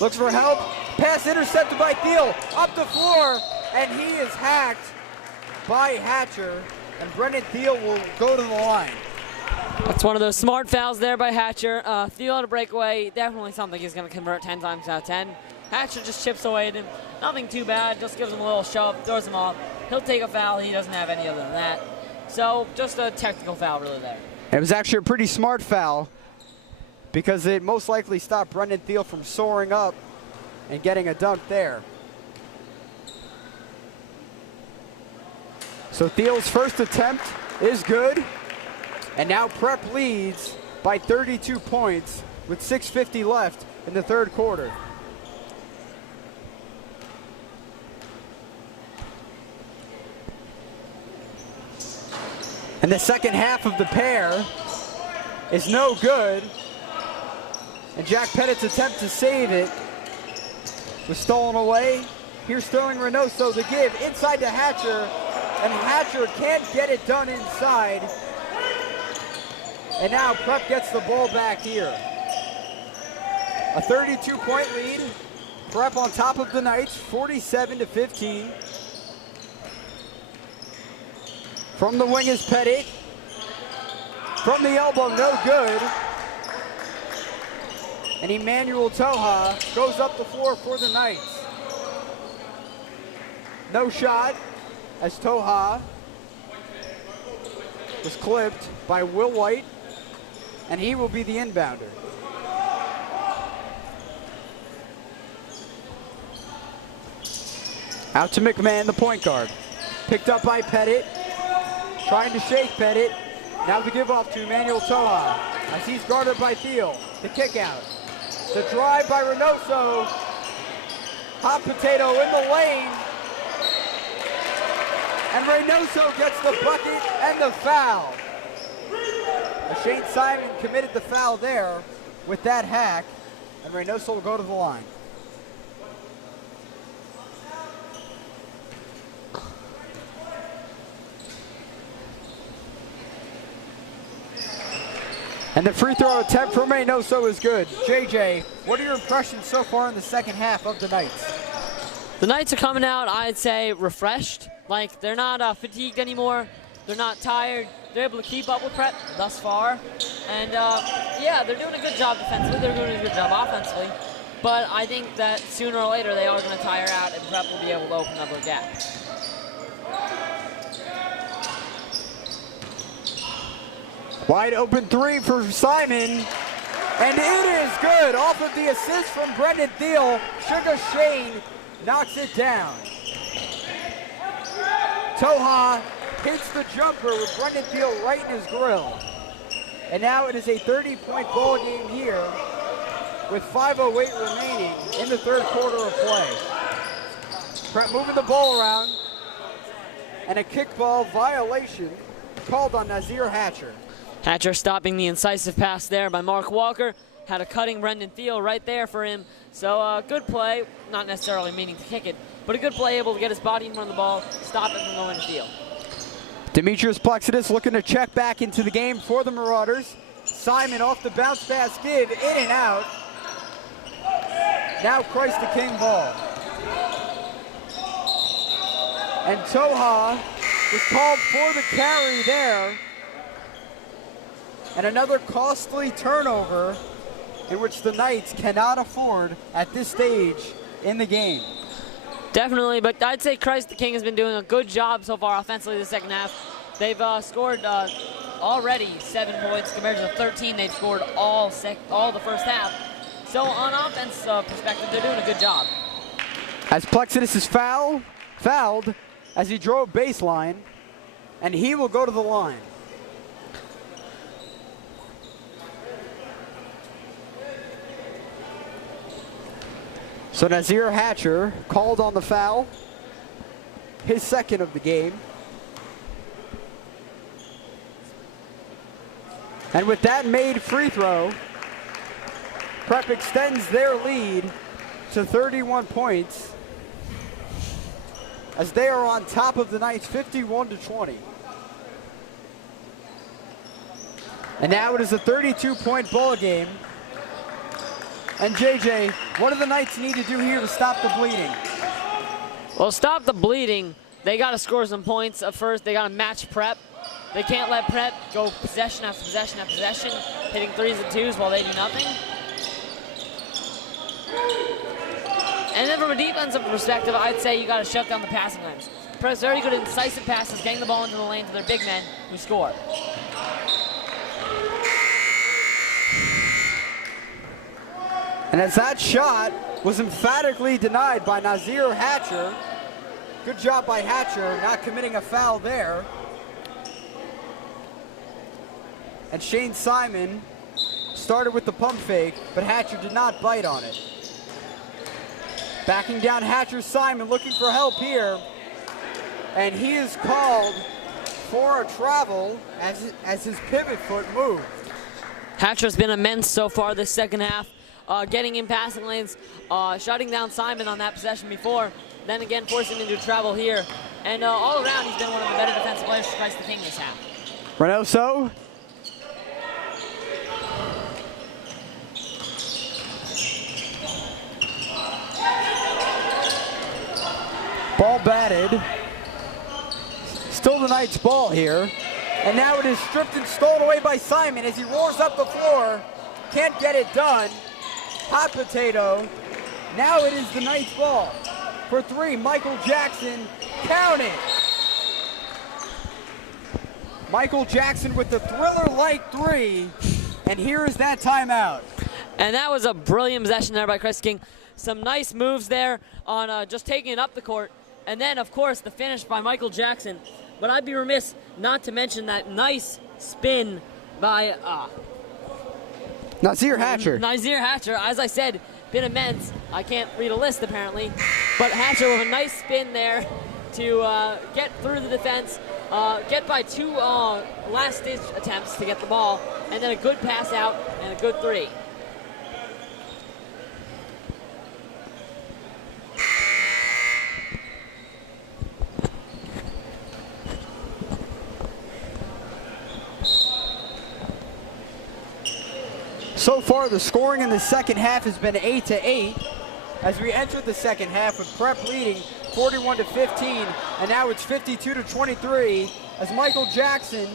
looks for help, pass intercepted by Thiel, up the floor, and he is hacked by Hatcher, and Brendan Thiel will go to the line. That's one of those smart fouls there by Hatcher. Thiel had a breakaway, definitely something he's going to convert 10 times out of 10. Hatcher just chips away at him. Nothing too bad, just gives him a little shove, throws him off. He'll take a foul, he doesn't have any other than that. So just a technical foul really there. It was actually a pretty smart foul because it most likely stopped Brendan Thiel from soaring up and getting a dunk there. So Thiel's first attempt is good. And now Prep leads by 32 points with 6:50 left in the third quarter. And the second half of the pair is no good. And Jack Pettit's attempt to save it was stolen away. Here's Sterling Reynoso, the give inside to Hatcher. And Hatcher can't get it done inside. And now Prep gets the ball back here. A 32-point lead. Prep on top of the Knights, 47-15. From the wing is Pettit. From the elbow, no good. And Emmanuel Toha goes up the floor for the Knights. No shot as Toha was clipped by Will White, and he will be the inbounder. Out to McMahon, the point guard. Picked up by Pettit. Trying to shake Pettit. Now the give off to Emmanuel Toha as he's guarded by Thiel. The kick out. The drive by Reynoso. Hot potato in the lane. And Reynoso gets the bucket and the foul. Shane Simon committed the foul there with that hack, and Reynoso will go to the line. And the free throw attempt from Reynoso is good. JJ, what are your impressions so far in the second half of the Knights? The Knights are coming out, I'd say, refreshed. Like, they're not fatigued anymore. They're not tired. They're able to keep up with Prep thus far. And, yeah, they're doing a good job defensively. They're doing a good job offensively. But I think that sooner or later they are going to tire out and Prep will be able to open up a gap. Wide open three for Simon. And it is good. Off of the assist from Brendan Thiel, Sugar Shane knocks it down. Toha hits the jumper with Brendan Thiel right in his grill. And now it is a 30-point ball game here with 5:08 remaining in the third quarter of play. Prep moving the ball around, and a kickball violation called on Nazir Hatcher. Hatcher stopping the incisive pass there by Mark Walker. Had a cutting Brendan Thiel right there for him. So good play, not necessarily meaning to kick it, but a good play, able to get his body in front of the ball, stop it from going to field. Demetrius Plexidis looking to check back into the game for the Marauders. Simon off the bounce pass give, in and out. Now Christ the King ball. And Toha was called for the carry there. And another costly turnover in which the Knights cannot afford at this stage in the game. Definitely, but I'd say Christ the King has been doing a good job so far offensively the second half. They've scored already 7 points compared to the 13 they've scored all the first half. So on offense perspective, they're doing a good job. As Plexidis is fouled as he drove baseline, and he will go to the line. So Nazir Hatcher called on the foul, his second of the game. And with that made free throw, Prep extends their lead to 31 points as they are on top of the Knights 51-20. And now it is a 32-point ball game. And JJ, what do the Knights need to do here to stop the bleeding? Well, stop the bleeding, they got to score some points at first. They got to match Prep. They can't let Prep go possession after possession after possession, hitting 3s and 2s while they do nothing. And then from a defensive perspective, I'd say you got to shut down the passing lanes. Prep's very good at incisive passes, getting the ball into the lane to their big men who score. And as that shot was emphatically denied by Nazir Hatcher, good job by Hatcher not committing a foul there. And Shane Simon started with the pump fake, but Hatcher did not bite on it. Backing down Hatcher, Simon looking for help here. And he is called for a travel as his pivot foot moved. Hatcher's been immense so far this second half. Getting in passing lanes, shutting down Simon on that possession before, then again forcing him to travel here. And all around, he's been one of the better defensive players for Christ the King this half. Reynoso. Ball batted. Still the Knights' ball here. And now it is stripped and stolen away by Simon as he roars up the floor. Can't get it done. Hot potato. Now it is the Knights' ball. For 3, Michael Jackson, count it. Michael Jackson with the thriller-like 3, and here is that timeout. And that was a brilliant possession there by Christ King. Some nice moves there on just taking it up the court. And then, of course, the finish by Michael Jackson. But I'd be remiss not to mention that nice spin by Nazir Hatcher. Nazir Hatcher, as I said, been immense. I can't read a list apparently, but Hatcher with a nice spin there to get through the defense, get by 2 last-ditch attempts to get the ball, and then a good pass out and a good 3. So far, the scoring in the second half has been 8-8 as we enter the second half with Prep leading 41-15, and now it's 52-23 as Michael Jackson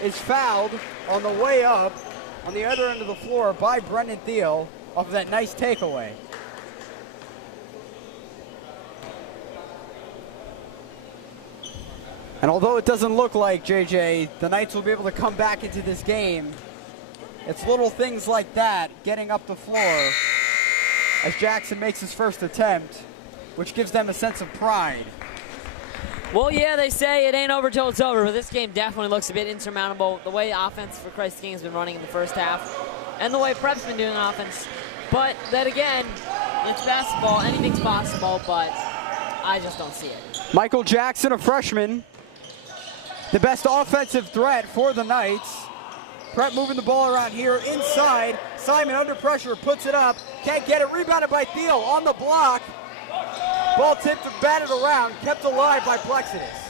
is fouled on the way up on the other end of the floor by Brendan Thiel off of that nice takeaway. And although it doesn't look like, JJ, the Knights will be able to come back into this game, it's little things like that, getting up the floor as Jackson makes his first attempt, which gives them a sense of pride. Well, yeah, they say it ain't over till it's over, but this game definitely looks a bit insurmountable. The way offense for Christ the King has been running in the first half, and the way Prep's been doing offense. But then again, it's basketball, anything's possible, but I just don't see it. Michael Jackson, a freshman, the best offensive threat for the Knights. Prep moving the ball around here inside. Simon under pressure, puts it up. Can't get it, rebounded by Thiel on the block. Ball tipped and batted around, kept alive by Plexidus.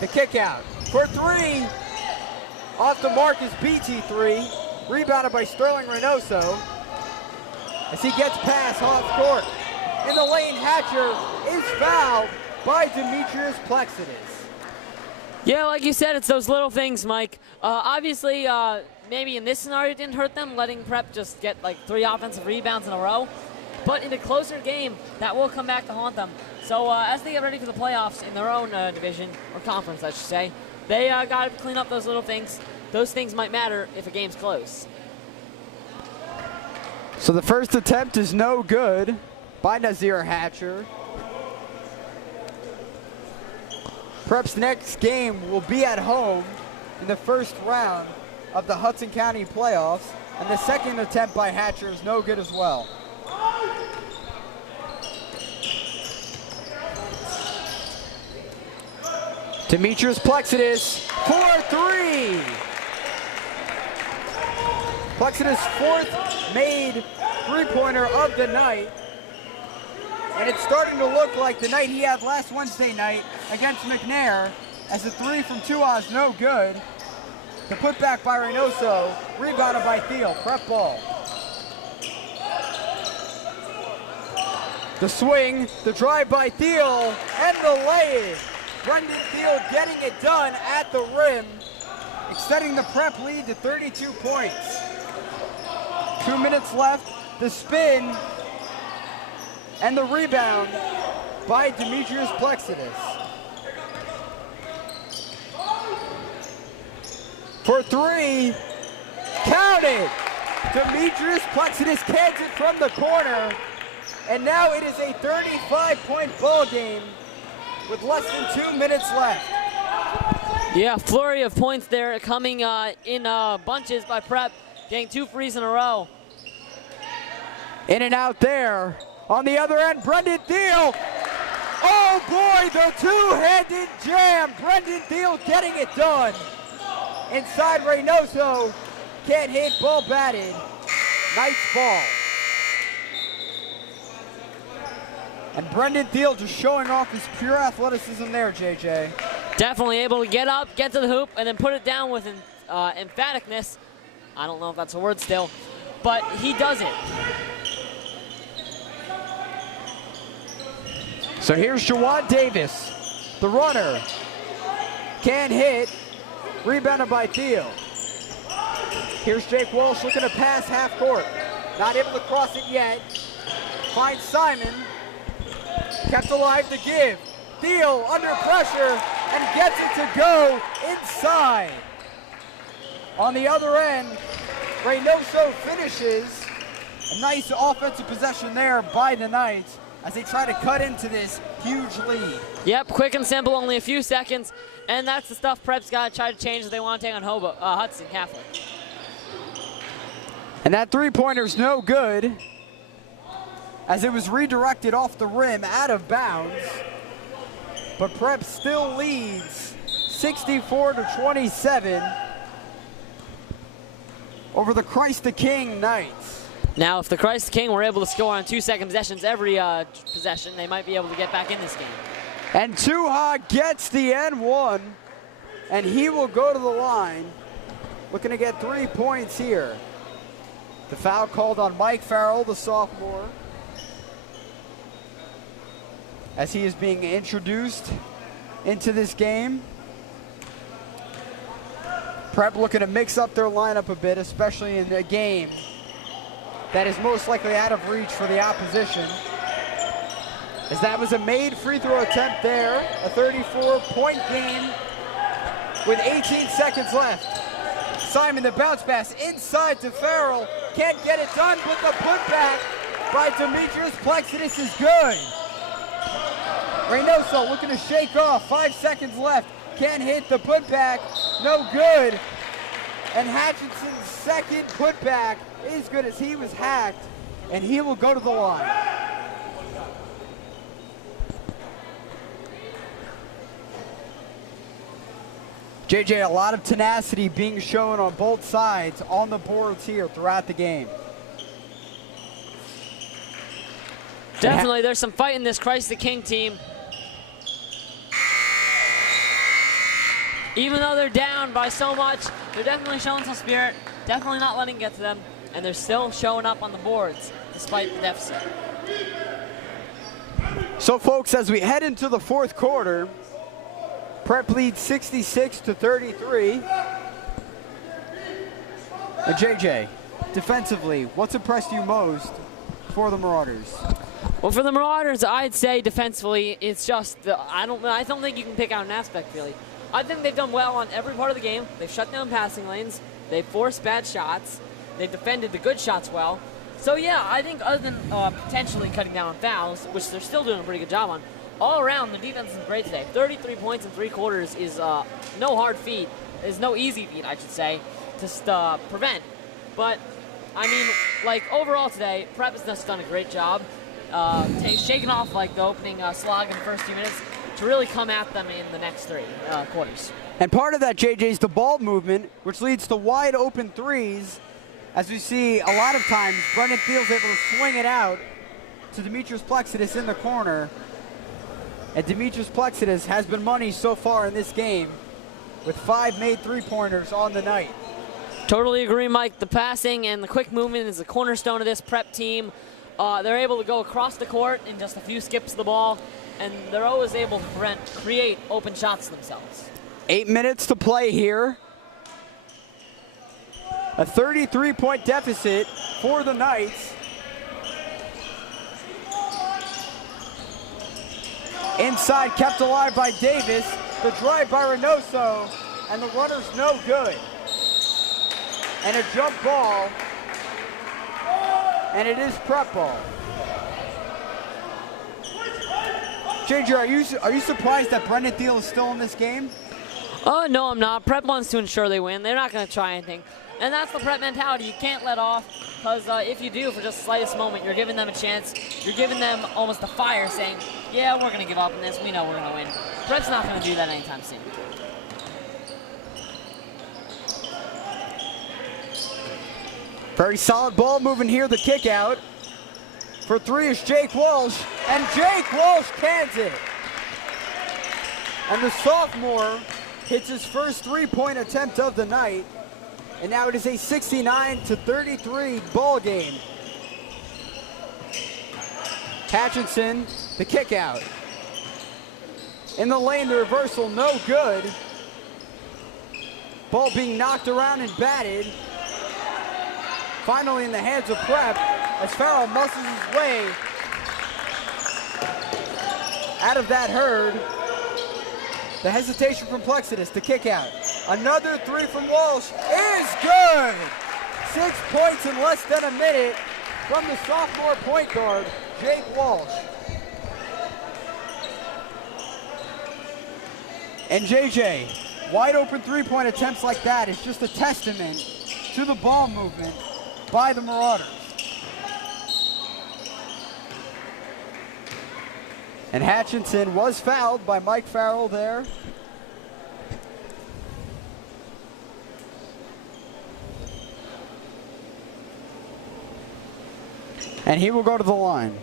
The kick out for three. Off the mark is BT3. Rebounded by Sterling Reynoso. As he gets past half court. In the lane, Hatcher is fouled by Demetrius Plexidus. Yeah, like you said, it's those little things, Mike. Obviously, maybe in this scenario it didn't hurt them, letting Prep just get like 3 offensive rebounds in a row. But in a closer game, that will come back to haunt them. So as they get ready for the playoffs in their own division, or conference, I should say, they got to clean up those little things. Those things might matter if a game's close. So the first attempt is no good by Nazir Hatcher. Prep's next game will be at home in the first round of the Hudson County playoffs, and the second attempt by Hatcher is no good as well. Demetrius Plexidus for 3. Plexidus' 4th made three-pointer of the night. And it's starting to look like the night he had last Wednesday night against McNair, as the 3 from 2 is no good. The putback by Reynoso, rebounded by Thiel, Prep ball. The swing, the drive by Thiel, and the lay-in. Brendan Thiel getting it done at the rim, extending the Prep lead to 32 points. 2 minutes left, the spin, and the rebound by Demetrius Plexidus. For 3, counted! Demetrius Plexidus cans it from the corner, and now it is a 35-point ball game with less than 2 minutes left. Yeah, flurry of points there coming in bunches by Prep, getting 2 frees in a row. In and out there. On the other end, Brendan Thiel. Oh boy, the two-handed jam. Brendan Thiel getting it done. Inside Reynoso, can't hit, ball batted. Nice ball. And Brendan Thiel just showing off his pure athleticism there, JJ. Definitely able to get up, get to the hoop, and then put it down with emphaticness. I don't know if that's a word still, but he does it. So here's Jawan Davis, the runner. Can't hit, rebounded by Thiel. Here's Jake Walsh looking to pass half court. Not able to cross it yet. Finds Simon. Kept alive to give. Thiel under pressure and gets it to go inside. On the other end, Reynoso finishes. A nice offensive possession there by the Knights as they try to cut into this huge lead. Yep, quick and simple, only a few seconds, and that's the stuff Prep's got to try to change if they want to take on Hudson Catholic. And that three-pointer's no good, as it was redirected off the rim out of bounds. But Prep still leads 64-27 over the Christ the King Knights. Now, if the Christ the King were able to score on 2-second possessions every possession, they might be able to get back in this game. And Tuha gets the N1, and he will go to the line, looking to get 3 points here. The foul called on Mike Farrell, the sophomore, as he is being introduced into this game. Prep looking to mix up their lineup a bit, especially in a game that is most likely out of reach for the opposition. As that was a made free throw attempt there, a 34-point game with 18 seconds left. Simon, the bounce pass inside to Farrell. Can't get it done, but the putback by Demetrius Plexidus is good. Reynoso looking to shake off, 5 seconds left. Can't hit the putback, no good. And Hutchinson's second putback is good as he was hacked, and he will go to the line. JJ, a lot of tenacity being shown on both sides on the boards here throughout the game. Definitely, there's some fight in this Christ the King team. Even though they're down by so much, they're definitely showing some spirit, definitely not letting it get to them, and they're still showing up on the boards despite the deficit. So folks, as we head into the fourth quarter, Prep leads 66-33. And JJ, defensively, what's impressed you most for the Marauders? Well, for the Marauders, I'd say defensively, it's just I don't think you can pick out an aspect really. I think they've done well on every part of the game. They've shut down passing lanes. They've forced bad shots. They've defended the good shots well. So yeah, I think other than potentially cutting down on fouls, which they're still doing a pretty good job on, all around the defense is great today. 33 points in 3 quarters is no hard feat. Is no easy feat, I should say, to prevent. But I mean, like overall today, Prep has just done a great job, shaking off like the opening slog in the first few minutes to really come at them in the next 3 quarters. And part of that, JJ, is the ball movement, which leads to wide open threes. As we see a lot of times, Brendan Thiel's able to swing it out to Demetrius Plexidis in the corner. And Demetrius Plexidis has been money so far in this game with 5 made 3-pointers on the night. Totally agree, Mike. The passing and the quick movement is the cornerstone of this Prep team. They're able to go across the court in just a few skips of the ball, and they're always able to create open shots themselves. 8 minutes to play here. A 33-point deficit for the Knights. Inside, kept alive by Davis. The drive by Reynoso, and the runner's no good. And a jump ball, and it is Prep ball. JJ, are you surprised that Brendan Thiel is still in this game? Oh, no, I'm not. Prep wants to ensure they win. They're not going to try anything. And that's the Prep mentality. You can't let off, because if you do for just the slightest moment, you're giving them a chance. You're giving them almost a fire saying, yeah, we're going to give up on this. We know we're going to win. Prep's not going to do that anytime soon. Very solid ball moving here, the kick out. For 3 is Jake Walsh, and Jake Walsh cans it. And the sophomore hits his first 3-point attempt of the night. And now it is a 69-33 ball game. Hutchinson, the kick out. In the lane, the reversal, no good. Ball being knocked around and batted. Finally in the hands of Prep as Farrell muscles his way out of that herd. The hesitation from Plexidis, the kick out. Another 3 from Walsh is good! 6 points in less than a minute from the sophomore point guard, Jake Walsh. And JJ, wide open 3-point attempts like that is just a testament to the ball movement by the Marauders. And Hutchinson was fouled by Mike Farrell there. And he will go to the line.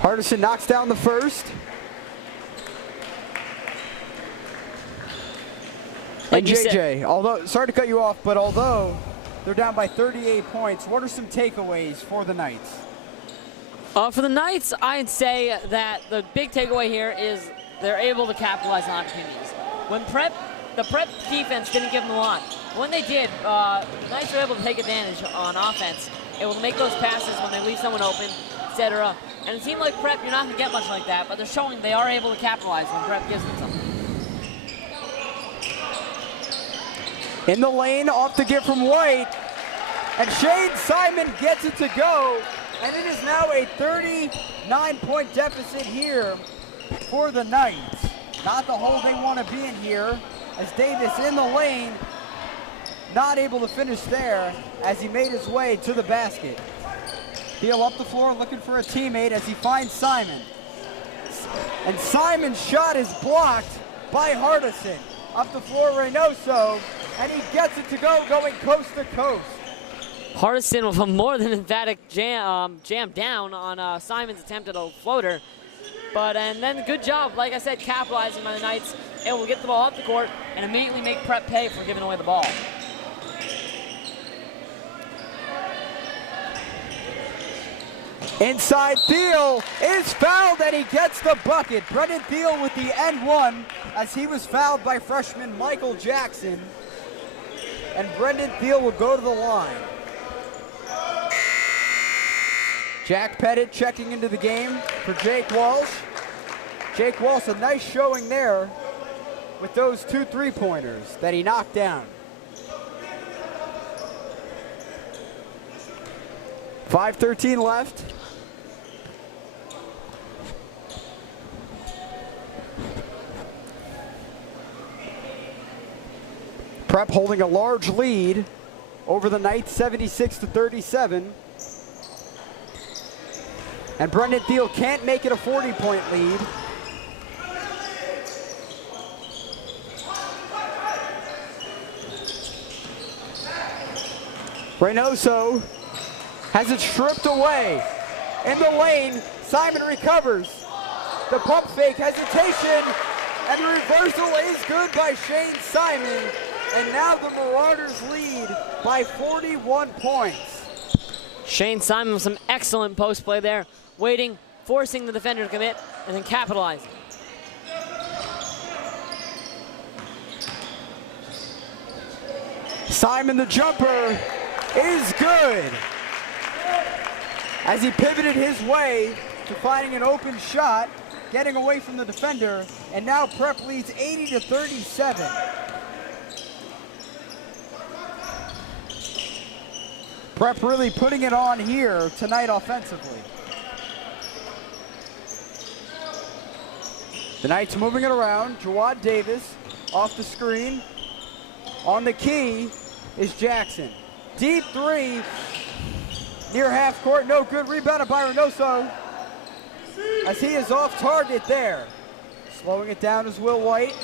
Hardison knocks down the first. And JJ, although, sorry to cut you off, but although they're down by 38 points, what are some takeaways for the Knights? For the Knights, I'd say that the big takeaway here is they're able to capitalize on opportunities. When the Prep defense didn't give them a lot. When they did, the Knights were able to take advantage on offense, able to make those passes when they leave someone open, etc. And it seemed like Prep, you're not going to get much like that, but they're showing they are able to capitalize when Prep gives them something. In the lane, off the give from White, and Shane Simon gets it to go, and it is now a 39-point deficit here for the Knights. Not the hole they want to be in here, as Davis in the lane, not able to finish there as he made his way to the basket. Thiel up the floor looking for a teammate as he finds Simon. And Simon's shot is blocked by Hardison. Up the floor, Reynoso, and he gets it to go, going coast to coast. Hardison with a more than emphatic jam down on Simon's attempt at a floater. And then good job, like I said, capitalizing by the Knights, able to get the ball up the court and immediately make Prep pay for giving away the ball. Inside, Thiel is fouled and he gets the bucket. Brendan Thiel with the N1 as he was fouled by freshman Michael Jackson. And Brendan Thiel will go to the line. Jack Pettit checking into the game for Jake Walsh. Jake Walsh, a nice showing there with those 2 3-pointers that he knocked down. 5:13 left. Prep holding a large lead over the Knights, 76-37. And Brendan Thiel can't make it a 40-point lead. Reynoso has it stripped away. In the lane, Simon recovers. The pump fake, hesitation, and the reversal is good by Shane Simon. And now the Marauders lead by 41 points. Shane Simon with some excellent post play there, waiting, forcing the defender to commit, and then capitalizing. Simon, the jumper, is good. As he pivoted his way to finding an open shot, getting away from the defender, and now Prep leads 80-37. Prep really putting it on here tonight offensively. The Knights moving it around. Jawad Davis off the screen. On the key is Jackson. Deep three near half court. No good. Rebounded by Reynoso as he is off target there. Slowing it down is Will White.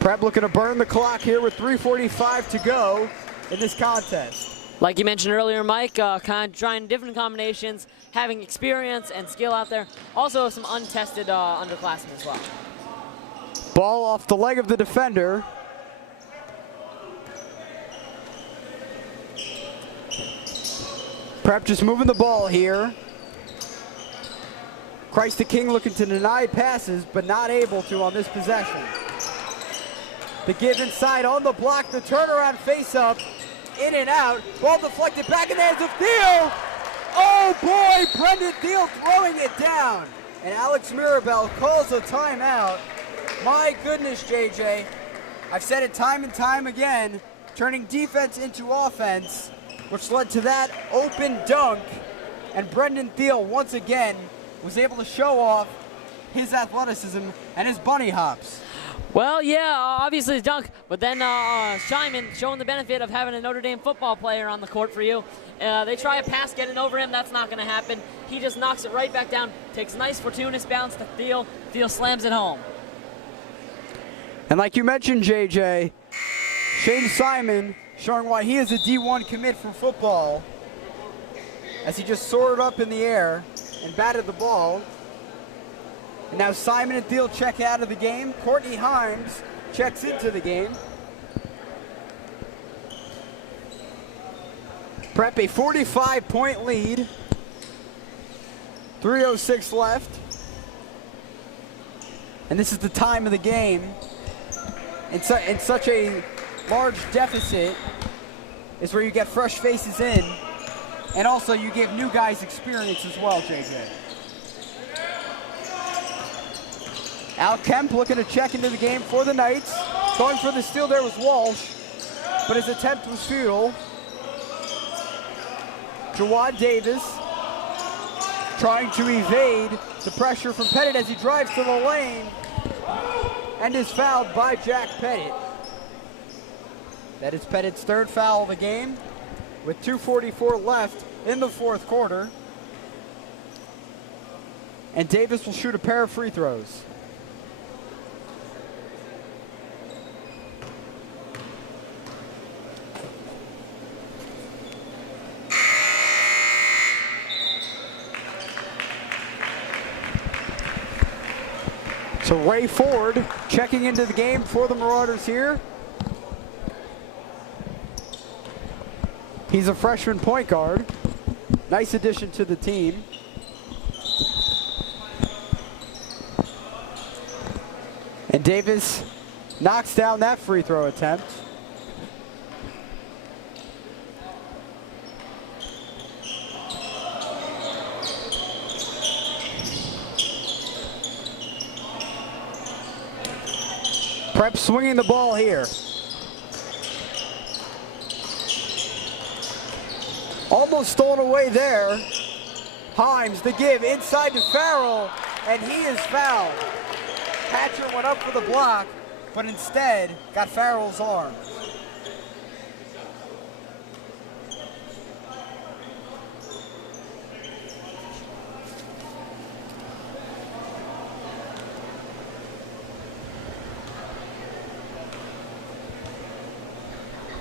Prep looking to burn the clock here with 3:45 to go in this contest. Like you mentioned earlier, Mike, kind of trying different combinations, having experience and skill out there. Also some untested underclassmen as well. Ball off the leg of the defender. Prep just moving the ball here. Christ the King looking to deny passes, but not able to on this possession. The give inside on the block, the turnaround face up, in and out. Ball deflected back in the hands of Thiel. Oh boy, Brendan Thiel throwing it down. And Alex Mirabel calls a timeout. My goodness, JJ. I've said it time and time again, turning defense into offense, which led to that open dunk. And Brendan Thiel once again was able to show off his athleticism and his bunny hops. Well, yeah, obviously his dunk, but then Simon showing the benefit of having a Notre Dame football player on the court for you. They try a pass getting over him. That's not going to happen. He just knocks it right back down, takes a nice fortuitous bounce to Thiel. Thiel slams it home. And like you mentioned, JJ, Shane Simon showing why he is a D1 commit for football as he just soared up in the air and batted the ball. And now Simon and Thiel check out of the game. Courtney Himes checks into the game. Prep a 45-point lead. 3:06 left. And this is the time of the game. In such a large deficit is where you get fresh faces in. And also you give new guys experience as well, JJ. Al Kemp looking to check into the game for the Knights. Going for the steal there was Walsh, but his attempt was futile. Jawad Davis trying to evade the pressure from Pettit as he drives to the lane and is fouled by Jack Pettit. That is Pettit's third foul of the game with 2:44 left in the fourth quarter. And Davis will shoot a pair of free throws. So Ray Ford checking into the game for the Marauders here. He's a freshman point guard. Nice addition to the team. And Davis knocks down that free throw attempt. Prep swinging the ball here. Almost stolen away there. Himes, the give inside to Farrell, and he is fouled. Hatcher went up for the block, but instead got Farrell's arm.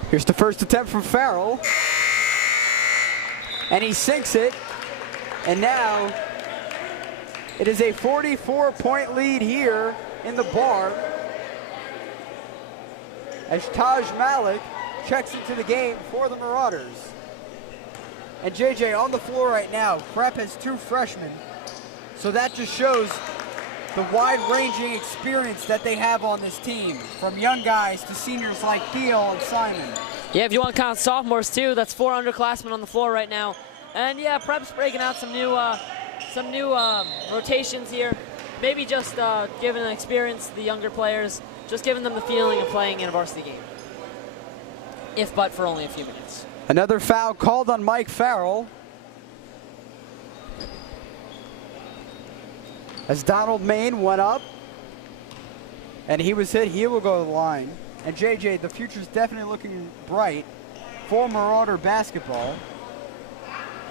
Here's the first attempt from Farrell. And he sinks it. And now it is a 44-point lead here in the bar as Taj Malik checks into the game for the Marauders. And JJ on the floor right now, Prep has two freshmen. So that just shows the wide-ranging experience that they have on this team, from young guys to seniors like Theo and Simon. Yeah, if you want to count sophomores too, that's 4 underclassmen on the floor right now. And yeah, Prep's breaking out some new rotations here. Maybe just giving an experience to the younger players, just giving them the feeling of playing in a varsity game. If but for only a few minutes. Another foul called on Mike Farrell. As Donald Main went up, and he was hit, he will go to the line. And JJ, the future's definitely looking bright for Marauder basketball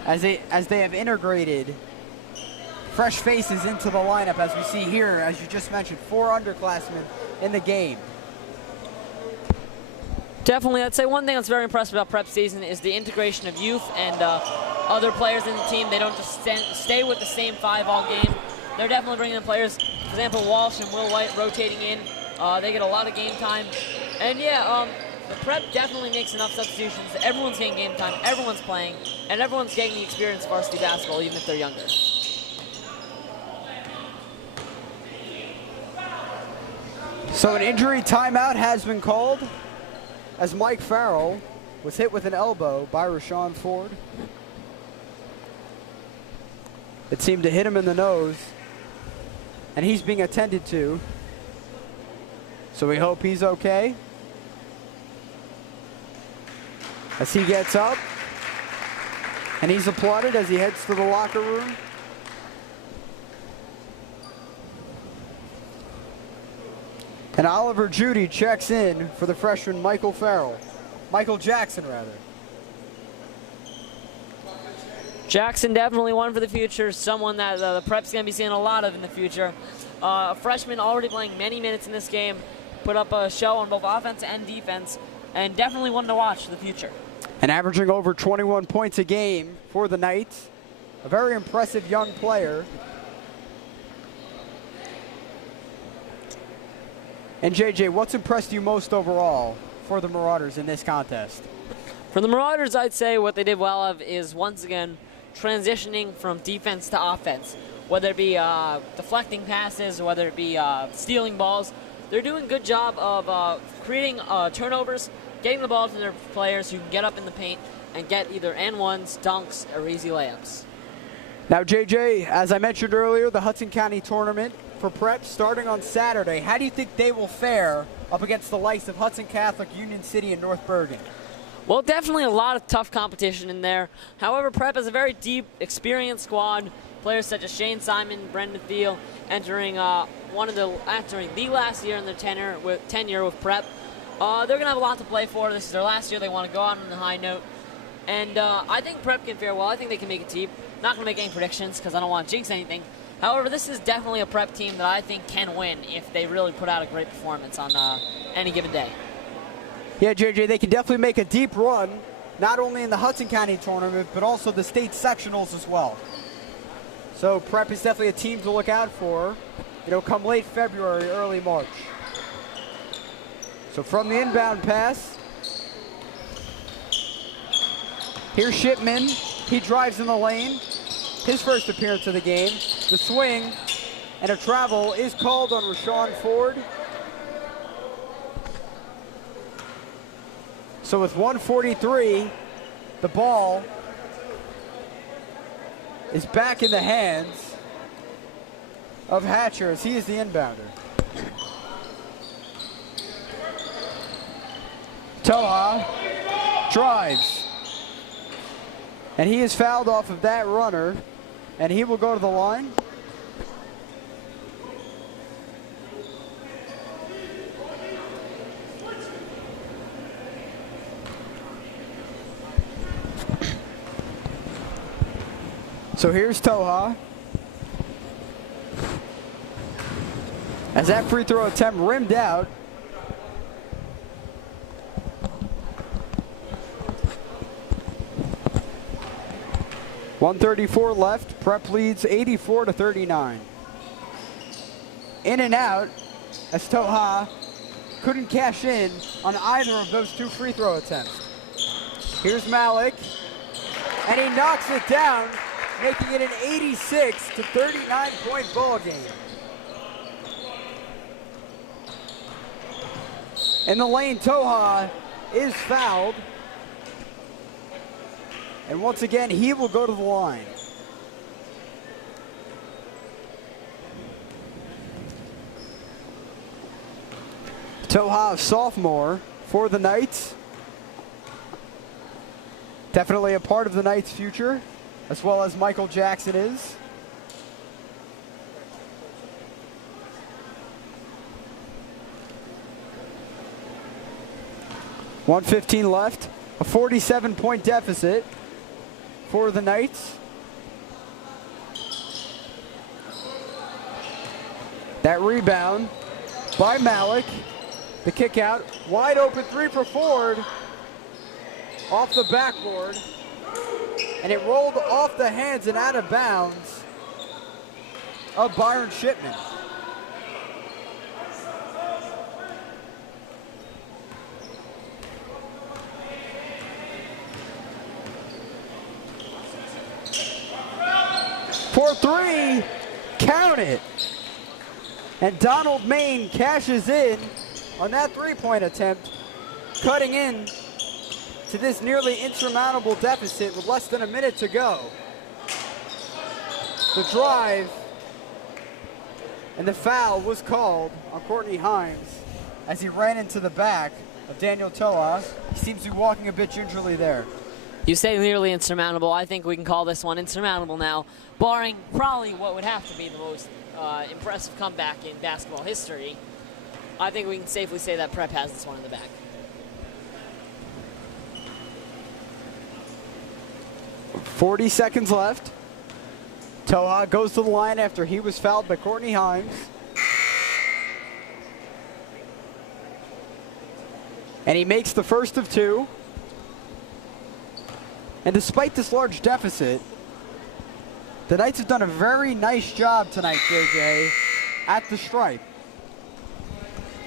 as they have integrated fresh faces into the lineup, as we see here, as you just mentioned, 4 underclassmen in the game. Definitely, I'd say one thing that's very impressive about Prep season is the integration of youth and other players in the team. They don't just stay with the same 5 all game. They're definitely bringing in players. For example, Walsh and Will White rotating in. They get a lot of game time. And yeah, the Prep definitely makes enough substitutions. Everyone's getting game time, everyone's playing, and everyone's getting the experience of varsity basketball, even if they're younger. So an injury timeout has been called as Mike Farrell was hit with an elbow by Rashawn Ford. It seemed to hit him in the nose, and he's being attended to. So we hope he's okay. As he gets up, and he's applauded as he heads to the locker room. And Oliver Judy checks in for the freshman Michael Jackson rather. Jackson definitely one for the future, someone that the Prep's going to be seeing a lot of in the future. A freshman already playing many minutes in this game, put up a show on both offense and defense, and definitely one to watch for the future. And averaging over 21 points a game for the Knights. A very impressive young player. And JJ, what's impressed you most overall for the Marauders in this contest? For the Marauders, I'd say what they did well of is, once again, transitioning from defense to offense. Whether it be deflecting passes, whether it be stealing balls. They're doing a good job of creating turnovers, getting the ball to their players who can get up in the paint and get either N1s, dunks, or easy layups. Now, JJ, as I mentioned earlier, the Hudson County tournament for Prep starting on Saturday. How do you think they will fare up against the likes of Hudson Catholic, Union City, and North Bergen? Well, definitely a lot of tough competition in there. However, Prep is a very deep, experienced squad. Players such as Shane Simon, Brendan Thiel, entering the last year in their tenure with Prep. They're going to have a lot to play for. This is their last year. They want to go out on a high note. And I think Prep can fare well. I think they can make it deep. Not going to make any predictions because I don't want to jinx anything. However, this is definitely a Prep team that I think can win if they really put out a great performance on any given day. Yeah, JJ, they can definitely make a deep run, not only in the Hudson County tournament, but also the state sectionals as well. So Prep is definitely a team to look out for, come late February, early March. So from the inbound pass, here's Shipman. He drives in the lane. His first appearance of the game. The swing and a travel is called on Rashawn Ford. So with 1:43, the ball is back in the hands of Hatcher as he is the inbounder. Toha drives. And he is fouled off of that runner, and he will go to the line. So here's Toha. As that free throw attempt rimmed out. .134 left. Prep leads 84-39. In and out as Toha couldn't cash in on either of those two free throw attempts. Here's Malik, and he knocks it down, making it an 86-39 point ball game. In the lane, Toha is fouled. And once again, he will go to the line. Toha, sophomore for the Knights. Definitely a part of the Knights' future, as well as Michael Jackson is. .115 left, a 47-point deficit for the Knights. That rebound by Malik. The kick out, wide open three for Ford. Off the backboard. And it rolled off the hands and out of bounds of Byron Shipman. For three, count it. And Donald Main cashes in on that three-point attempt, cutting in to this nearly insurmountable deficit with less than a minute to go. The drive and the foul was called on Courtney Himes as he ran into the back of Daniel Toha. He seems to be walking a bit gingerly there. You say nearly insurmountable. I think we can call this one insurmountable now, barring probably what would have to be the most impressive comeback in basketball history. I think we can safely say that Prep has this one in the bag. .40 seconds left. Toha goes to the line after he was fouled by Courtney Himes. And he makes the first of two. And despite this large deficit, the Knights have done a very nice job tonight, JJ, at the stripe.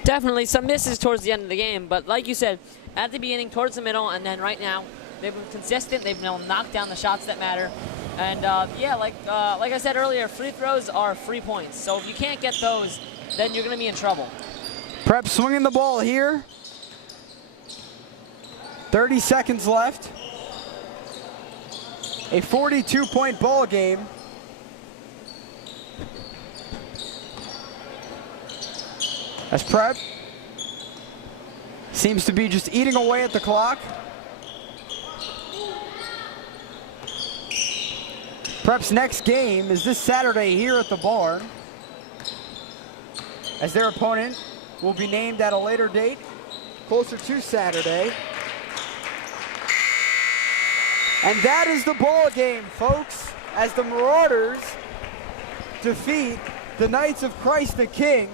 Definitely some misses towards the end of the game, but like you said, at the beginning, towards the middle, and then right now, they've been consistent. They've been able to knock down the shots that matter. And yeah, like I said earlier, free throws are free points. So if you can't get those, then you're going to be in trouble. Prep swinging the ball here. 30 seconds left. A 42-point ball game. As Prep seems to be just eating away at the clock. Prep's next game is this Saturday here at the Barn, as their opponent will be named at a later date. closer to Saturday. And that is the ball game, folks, as the Marauders defeat the Knights of Christ the King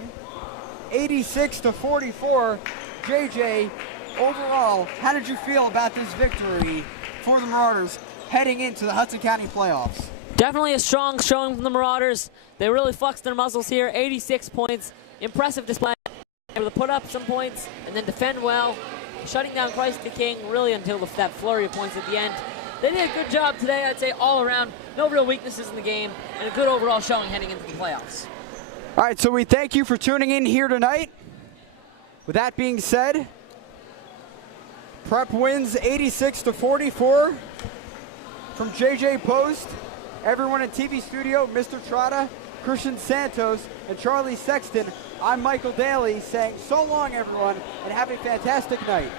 86-44. JJ, overall, how did you feel about this victory for the Marauders heading into the Hudson County playoffs? Definitely a strong showing from the Marauders. They really flexed their muscles here. 86 points. Impressive display. Able to put up some points and then defend well, shutting down Christ the King really until that flurry of points at the end. They did a good job today, I'd say, all around. No real weaknesses in the game, and a good overall showing heading into the playoffs. All right, so we thank you for tuning in here tonight. With that being said, Prep wins 86-44 from JJ Post. Everyone in TV studio, Mr. Trotta, Christian Santos, and Charlie Sexton. I'm Michael Daly saying so long, everyone, and have a fantastic night.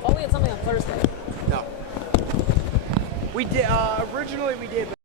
Thought we had something on Thursday. No. We did, originally we did.